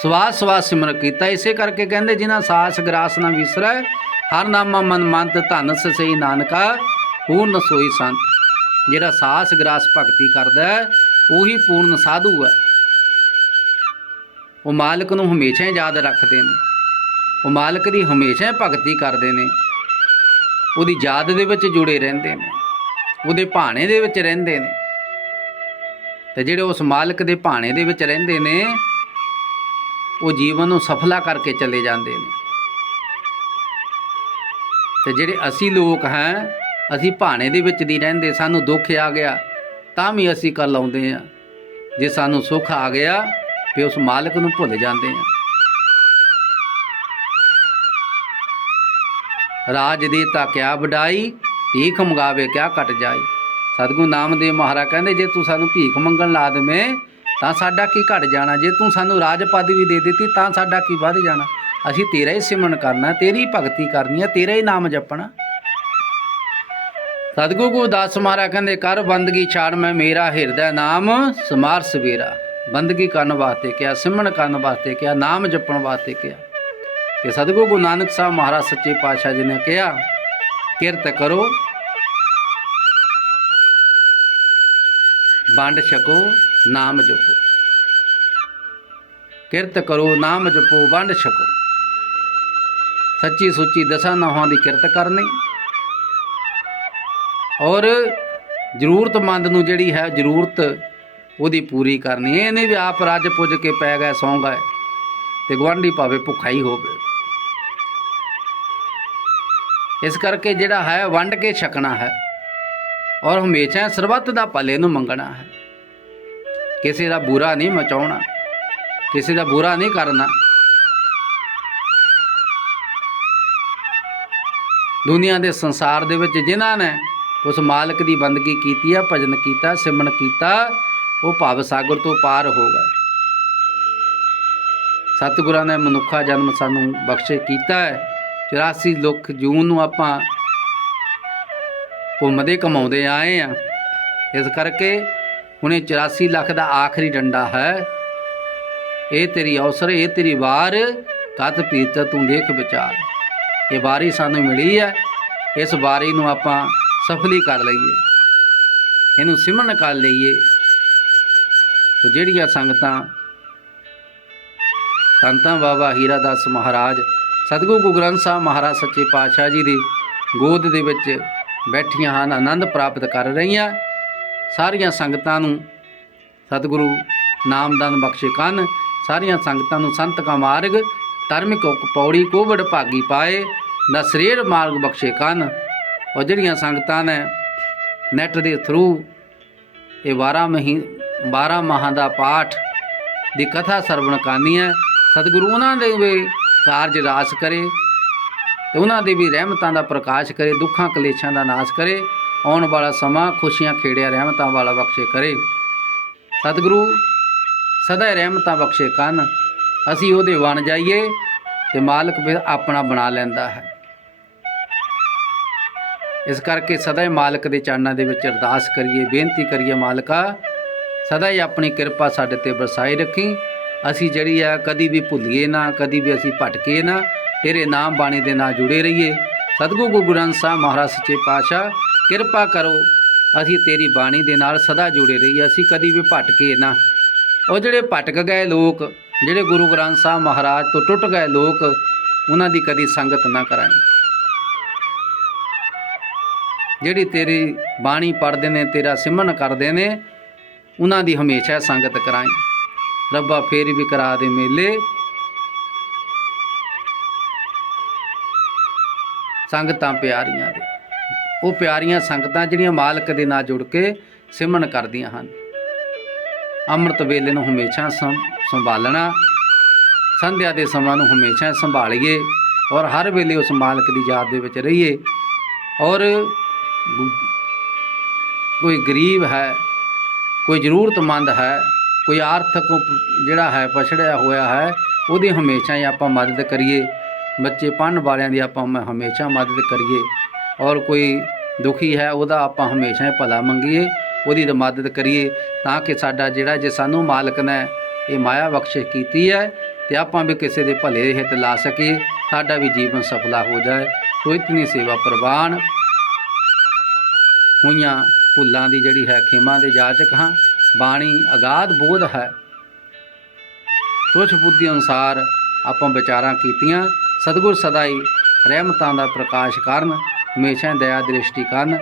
ਸਵਾਸ ਸਵਾਸ ਸਿਮਰਨ ਕੀਤਾ। ਇਸੇ ਕਰਕੇ ਕਹਿੰਦੇ, ਜਿਨ੍ਹਾਂ ਸਾਸ ਗਰਾਸ ਨਾ ਵਿਸਰੈ, ਹਰ ਨਾਮਾ ਮਨ ਮੰਤ, ਧਨ ਸਈ ਨਾਨਕਾ ਪੂਰਨ ਸੋਈ ਸੰਤ। ਜਿਹੜਾ ਸਾਸ ਗਰਾਸ ਭਗਤੀ ਕਰਦਾ ਹੈ ਉਹੀ ਪੂਰਨ ਸਾਧੂ ਹੈ। ਉਹ ਮਾਲਕ ਨੂੰ ਹਮੇਸ਼ਾ ਹੀ ਯਾਦ ਰੱਖਦੇ ਨੇ, ਉਹ ਮਾਲਕ ਦੀ ਹਮੇਸ਼ਾ ਭਗਤੀ ਕਰਦੇ ਨੇ, ਉਹਦੀ ਯਾਦ ਦੇ ਵਿੱਚ ਜੁੜੇ ਰਹਿੰਦੇ ਨੇ, ਉਹਦੇ ਭਾਣੇ ਦੇ ਵਿੱਚ ਰਹਿੰਦੇ ਨੇ। ਤੇ ਜਿਹੜੇ ਉਸ ਮਾਲਕ ਦੇ ਭਾਣੇ ਦੇ ਵਿੱਚ ਰਹਿੰਦੇ ਨੇ, ਉਹ ਜੀਵਨ ਨੂੰ ਸਫਲਾ ਕਰਕੇ ਚਲੇ ਜਾਂਦੇ ਨੇ। ਤੇ ਜਿਹੜੇ ਅਸੀਂ ਲੋਕ ਹਾਂ, ਅਸੀਂ ਭਾਣੇ ਦੇ ਵਿੱਚ ਨਹੀਂ ਰਹਿੰਦੇ। ਸਾਨੂੰ ਦੁੱਖ ਆ ਗਿਆ ਤਾਂ ਵੀ ਅਸੀਂ ਕਰ ਲਾਉਂਦੇ ਹਾਂ, ਜੇ ਸਾਨੂੰ ਸੁੱਖ ਆ ਗਿਆ ਫਿਰ ਉਸ ਮਾਲਕ ਨੂੰ ਭੁੱਲ ਜਾਂਦੇ ਹਾਂ। ਰਾਜ ਦੇਤਾ ਕਿਆ ਵਡਾਈ, ਭੀਖ ਮੰਗਾਵੇ ਕਿਆ ਘਟ ਜਾਈ। ਸਤਿਗੁਰੂ ਨਾਮਦੇਵ ਮਹਾਰਾਜ ਕਹਿੰਦੇ, ਜੇ ਤੂੰ ਸਾਨੂੰ ਭੀਖ ਮੰਗਣ ਲਾ ਦੇਵੇਂ ਤਾਂ ਸਾਡਾ ਕੀ ਘਟ ਜਾਣਾ, ਜੇ ਤੂੰ ਸਾਨੂੰ ਰਾਜ ਪਦਵੀ ਦੇ ਦਿੱਤੀ ਤਾਂ ਸਾਡਾ ਕੀ ਵੱਧ ਜਾਣਾ। ਅਸੀਂ ਤੇਰਾ ਹੀ ਸਿਮਰਨ ਕਰਨਾ, ਤੇਰੀ ਭਗਤੀ ਕਰਨੀ ਹੈ, ਤੇਰਾ ਹੀ ਨਾਮ ਜਪਣਾ। ਸਤਿਗੁਰੂ ਗੁਰਦਾਸ ਮਹਾਰਾਜ ਕਹਿੰਦੇ, ਕਰ ਬੰਦਗੀ ਛਾੜ ਮੈਂ ਮੇਰਾ ਹਿਰਦਾ ਨਾਮ ਸਮਾਰ ਸਵੇਰਾ। ਬੰਦਗੀ ਕਰਨ ਵਾਸਤੇ ਕਿਹਾ, ਸਿਮਰਨ ਕਰਨ ਵਾਸਤੇ ਕਿਹਾ, ਨਾਮ ਜਪਣ ਵਾਸਤੇ ਕਿਹਾ। ਤੇ ਸਤਿਗੁਰੂ ਗੁਰੂ ਨਾਨਕ ਸਾਹਿਬ ਮਹਾਰਾਜ ਸੱਚੇ ਪਾਤਸ਼ਾਹ ਜੀ ਨੇ ਕਿਹਾ, ਕਿਰਤ ਕਰੋ ਵੰਡ ਛਕੋ ਨਾਮ ਜਪੋ। ਕਿਰਤ ਕਰੋ ਨਾਮ ਜਪੋ ਵੰਡ ਛਕੋ। ਸੱਚੀ ਸੁੱਚੀ ਦਸਾਂ ਨੌਹਾਂ ਦੀ ਕਿਰਤ ਕਰਨੀ, ਔਰ ਜ਼ਰੂਰਤਮੰਦ ਨੂੰ ਜਿਹੜੀ ਹੈ ਜ਼ਰੂਰਤ ਉਹਦੀ ਪੂਰੀ ਕਰਨੀ। ਇਹ ਨਹੀਂ ਵੀ ਆਪ ਰੱਜ ਪੁੱਜ ਕੇ ਪੈ ਗਏ, ਸੌਂ ਗਏ, ਤੇ ਗੁਆਂਢੀ ਭਾਵੇਂ ਭੁੱਖਾ ਹੀ ਹੋਵੇ। ਇਸ ਕਰਕੇ ਜਿਹੜਾ ਹੈ ਵੰਡ ਕੇ ਛਕਣਾ ਹੈ, ਔਰ ਹਮੇਸ਼ਾ ਸਰਬੱਤ ਦਾ ਭਲੇ ਨੂੰ ਮੰਗਣਾ ਹੈ। ਕਿਸੇ ਦਾ ਬੁਰਾ ਨਹੀਂ ਮਚਾਉਣਾ, ਕਿਸੇ ਦਾ ਬੁਰਾ ਨਹੀਂ ਕਰਨਾ। ਦੁਨੀਆ ਦੇ ਸੰਸਾਰ ਦੇ ਵਿੱਚ ਜਿਨ੍ਹਾਂ ਨੇ ਉਸ ਮਾਲਕ ਦੀ ਬੰਦਗੀ ਕੀਤੀ ਹੈ, ਭਜਨ ਕੀਤਾ, ਸਿਮਰਨ ਕੀਤਾ, ਉਹ ਭਵ ਸਾਗਰ ਤੋਂ ਪਾਰ ਹੋ ਗਏ। ਸਤਿਗੁਰਾਂ ਨੇ ਮਨੁੱਖਾ ਜਨਮ ਸਾਨੂੰ ਬਖਸ਼ੇ ਕੀਤਾ ਹੈ। 84 ਲੱਖ ਜੂਨ ਨੂੰ ਆਪਾਂ ਘੁੰਮਦੇ ਘਮਾਉਂਦੇ ਆਏ ਹਾਂ। ਇਸ ਕਰਕੇ ਹੁਣ 84 ਲੱਖ ਦਾ ਆਖਰੀ ਡੰਡਾ ਹੈ। ਇਹ ਤੇਰੀ ਅਵਸਰ, ਇਹ ਤੇਰੀ ਵਾਰ, ਕਤ ਪੀਤ ਤੂੰ ਦੇਖ ਵਿਚਾਰ। ਇਹ ਵਾਰੀ ਸਾਨੂੰ ਮਿਲੀ ਹੈ, ਇਸ ਵਾਰੀ ਨੂੰ ਆਪਾਂ ਸਫਲੀ ਕਰ ਲਈਏ, ਇਹਨੂੰ ਸਿਮਰਨ ਕਰ ਲਈਏ। तो ਜਿਹੜੀਆਂ ਸੰਗਤਾਂ ਸੰਤਾਂ ਬਾਬਾ ਹੀਰਾ ਦਾਸ ਮਹਾਰਾਜ, ਸਤਿਗੁਰੂ ਗੁਰੂ ਗ੍ਰੰਥ ਸਾਹਿਬ ਮਹਾਰਾਜ ਸੱਚੇ ਪਾਤਸ਼ਾਹ ਜੀ ਦੀ ਗੋਦ ਦੇ ਵਿੱਚ ਬੈਠੀਆਂ ਹਨ, ਆਨੰਦ ਪ੍ਰਾਪਤ ਕਰ ਰਹੀਆਂ, ਸਾਰੀਆਂ ਸੰਗਤਾਂ ਨੂੰ ਸਤਿਗੁਰੂ ਨਾਮਦਾਨ ਬਖਸ਼ੇ ਕੰਨ। ਸਾਰੀਆਂ ਸੰਗਤਾਂ ਨੂੰ ਸੰਤ ਕਾ ਮਾਰਗ ਧਾਰਮਿਕ ਪੌੜੀ ਕੋ ਵਡ ਭਾਗੀ ਪਾਏ, ਦਾ ਸਰੀਰ ਮਾਰਗ ਬਖਸ਼ੇ ਕੰਨ। और ਜਿਹੜੀਆਂ ਸੰਗਤਾਂ ਨੇ ਨੈੱਟ ਦੇ ਥਰੂ ਇਹ 12 ਮਾਹਾਂ ਦਾ ਪਾਠ ਦੀ ਕਥਾ ਸਰਵਣ ਕਰਨੀ ਹੈ। ਸਤਿਗੁਰੂ ਉਹਨਾਂ ਦੇ ਵੀ ਕਾਰਜ ਰਾਸ ਕਰੇ ਤੇ ਉਹਨਾਂ ਦੇ ਵੀ ਰਹਿਮਤਾਂ ਦਾ ਪ੍ਰਕਾਸ਼ ਕਰੇ, ਦੁੱਖਾਂ ਕਲੇਸ਼ਾਂ ਦਾ ਨਾਸ਼ ਕਰੇ। ਆਉਣ ਵਾਲਾ ਸਮਾਂ ਖੁਸ਼ੀਆਂ ਖੇੜਿਆ ਰਹਿਮਤਾਂ ਵਾਲਾ ਬਖਸ਼ੇ ਕਰੇ। ਸਤਿਗੁਰੂ ਸਦਾ ਰਹਿਮਤਾਂ ਬਖਸ਼ੇ ਕਰਨ, ਅਸੀਂ ਉਹਦੇ ਬਣ ਜਾਈਏ ਤੇ ਮਾਲਕ ਫਿਰ ਆਪਣਾ ਬਣਾ ਲੈਂਦਾ ਹੈ। ਇਸ ਕਰਕੇ ਸਦਾ ਹੀ ਮਾਲਕ ਦੇ ਚਰਨਾਂ ਦੇ ਵਿੱਚ ਅਰਦਾਸ ਕਰੀਏ, ਬੇਨਤੀ ਕਰੀਏ, ਮਾਲਕਾ ਸਦਾ ਹੀ ਆਪਣੀ ਕਿਰਪਾ ਸਾਡੇ ਤੇ ਬਰਸਾਈ ਰੱਖੀ। ਅਸੀਂ ਜਿਹੜੀ ਆ ਕਦੀ ਵੀ ਭੁੱਲੀਏ ਨਾ, ਕਦੀ ਵੀ ਅਸੀਂ ਭਟਕੇ ਨਾ, ਤੇਰੇ ਨਾਮ ਬਾਣੀ ਦੇ ਨਾਲ ਜੁੜੇ ਰਹੀਏ। ਸਤਿਗੁਰੂ ਗੁਰੂ ਗ੍ਰੰਥ ਸਾਹਿਬ ਮਹਾਰਾਜ ਸੱਚੇ ਪਾਤਸ਼ਾਹ ਕਿਰਪਾ ਕਰੋ, ਅਸੀਂ ਤੇਰੀ ਬਾਣੀ ਦੇ ਨਾਲ ਸਦਾ ਜੁੜੇ ਰਹੀਏ, ਅਸੀਂ ਕਦੀ ਵੀ ਭਟਕੇ ਨਾ। ਉਹ ਜਿਹੜੇ ਭਟਕ ਗਏ ਲੋਕ, ਜਿਹੜੇ ਗੁਰੂ ਗ੍ਰੰਥ ਸਾਹਿਬ ਮਹਾਰਾਜ ਤੋਂ ਟੁੱਟ ਗਏ ਲੋਕ, ਉਹਨਾਂ ਦੀ ਕਦੀ ਸੰਗਤ ਨਾ ਕਰਾਈ। ਜਿਹੜੀ ਤੇਰੀ ਬਾਣੀ ਪੜ੍ਹਦੇ ਨੇ, ਤੇਰਾ ਸਿਮਰਨ ਕਰਦੇ ਨੇ, ਉਹਨਾਂ ਦੀ ਹਮੇਸ਼ਾ ਸੰਗਤ ਕਰਾਈ। ਰੱਬਾ ਫੇਰ ਵੀ ਕਰਾ ਦੇ ਮੇਲੇ, ਸੰਗਤਾਂ ਪਿਆਰੀਆਂ ਦੇ। ਉਹ ਪਿਆਰੀਆਂ ਸੰਗਤਾਂ ਜਿਹੜੀਆਂ ਮਾਲਕ ਦੇ ਨਾਲ ਜੁੜ ਕੇ ਸਿਮਰਨ ਕਰਦੀਆਂ ਹਨ। ਅੰਮ੍ਰਿਤ ਵੇਲੇ ਨੂੰ ਹਮੇਸ਼ਾ ਸੰਭਾਲਣਾ, ਸੰਧਿਆ ਦੇ ਸਮਾਂ ਨੂੰ ਹਮੇਸ਼ਾ ਸੰਭਾਲੀਏ ਔਰ ਹਰ ਵੇਲੇ ਉਸ ਮਾਲਕ ਦੀ ਯਾਦ ਦੇ ਵਿੱਚ ਰਹੀਏ। ਔਰ ਕੋਈ ਗਰੀਬ ਹੈ, ਕੋਈ ਜ਼ਰੂਰਤਮੰਦ ਹੈ, ਕੋਈ ਆਰਥਿਕ ਜਿਹੜਾ ਹੈ ਪਛੜਿਆ ਹੋਇਆ ਹੈ, ਉਹਦੀ ਹਮੇਸ਼ਾ ਹੀ ਆਪਾਂ ਮਦਦ ਕਰੀਏ। ਬੱਚੇ ਪੜ੍ਹਨ ਵਾਲਿਆਂ ਦੀ ਆਪਾਂ ਹਮੇਸ਼ਾ ਮਦਦ ਕਰੀਏ। ਔਰ ਕੋਈ ਦੁਖੀ ਹੈ ਉਹਦਾ ਆਪਾਂ ਹਮੇਸ਼ਾ ਹੀ ਭਲਾ ਮੰਗੀਏ, ਉਹਦੀ ਮਦਦ ਕਰੀਏ, ਤਾਂ ਕਿ ਸਾਡਾ ਜਿਹੜਾ ਜੇ ਸਾਨੂੰ ਮਾਲਕ ਨੇ ਇਹ ਮਾਇਆ ਬਖਸ਼ਿਸ਼ ਕੀਤੀ ਹੈ ਤੇ ਆਪਾਂ ਵੀ ਕਿਸੇ ਦੇ ਭਲੇ ਹਿੱਤ ਲਾ ਸਕੀਏ, ਸਾਡਾ ਵੀ ਜੀਵਨ ਸਫਲਾ ਹੋ ਜਾਏ। ਸੋ ਇਤਨੀ ਸੇਵਾ ਪ੍ਰਵਾਨ ਹੋਈਆਂ ਭੁੱਲਾਂ ਦੀ ਜਿਹੜੀ ਹੈ ਖਿਮਾ ਦੇ ਜਾਚਕ ਹਾਂ। ਬਾਣੀ ਅਗਾਧ ਬੋਧ ਹੈ, ਤੁਛ ਬੁੱਧੀ ਅਨੁਸਾਰ ਆਪਾਂ ਵਿਚਾਰਾਂ ਕੀਤੀਆਂ। ਸਤਿਗੁਰ ਸਦਾ ਹੀ ਰਹਿਮਤਾਂ ਦਾ ਪ੍ਰਕਾਸ਼ ਕਰਨ, ਹਮੇਸ਼ਾ ਦਇਆ ਦ੍ਰਿਸ਼ਟੀ ਕਰਨ।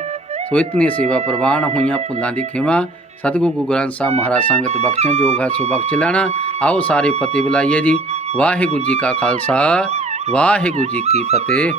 ਸੋ ਇਤਨੀ ਸੇਵਾ ਪ੍ਰਵਾਨ ਹੋਈਆਂ ਭੁੱਲਾਂ ਦੀ ਖਿਮਾ ਸਤਿਗੁਰੂ ਗੁਰੂ ਗ੍ਰੰਥ ਸਾਹਿਬ ਮਹਾਰਾਜ ਸੰਗਤ ਬਖਸ਼ਣ ਯੋਗ ਹੈ, ਸੋ ਬਖਸ਼ ਲੈਣਾ। ਆਓ ਸਾਰੇ ਫਤਿਹ ਬੁਲਾਈਏ ਜੀ। ਵਾਹਿਗੁਰੂ ਜੀ ਕਾ ਖਾਲਸਾ, ਵਾਹਿਗੁਰੂ ਜੀ ਕੀ ਫਤਿਹ।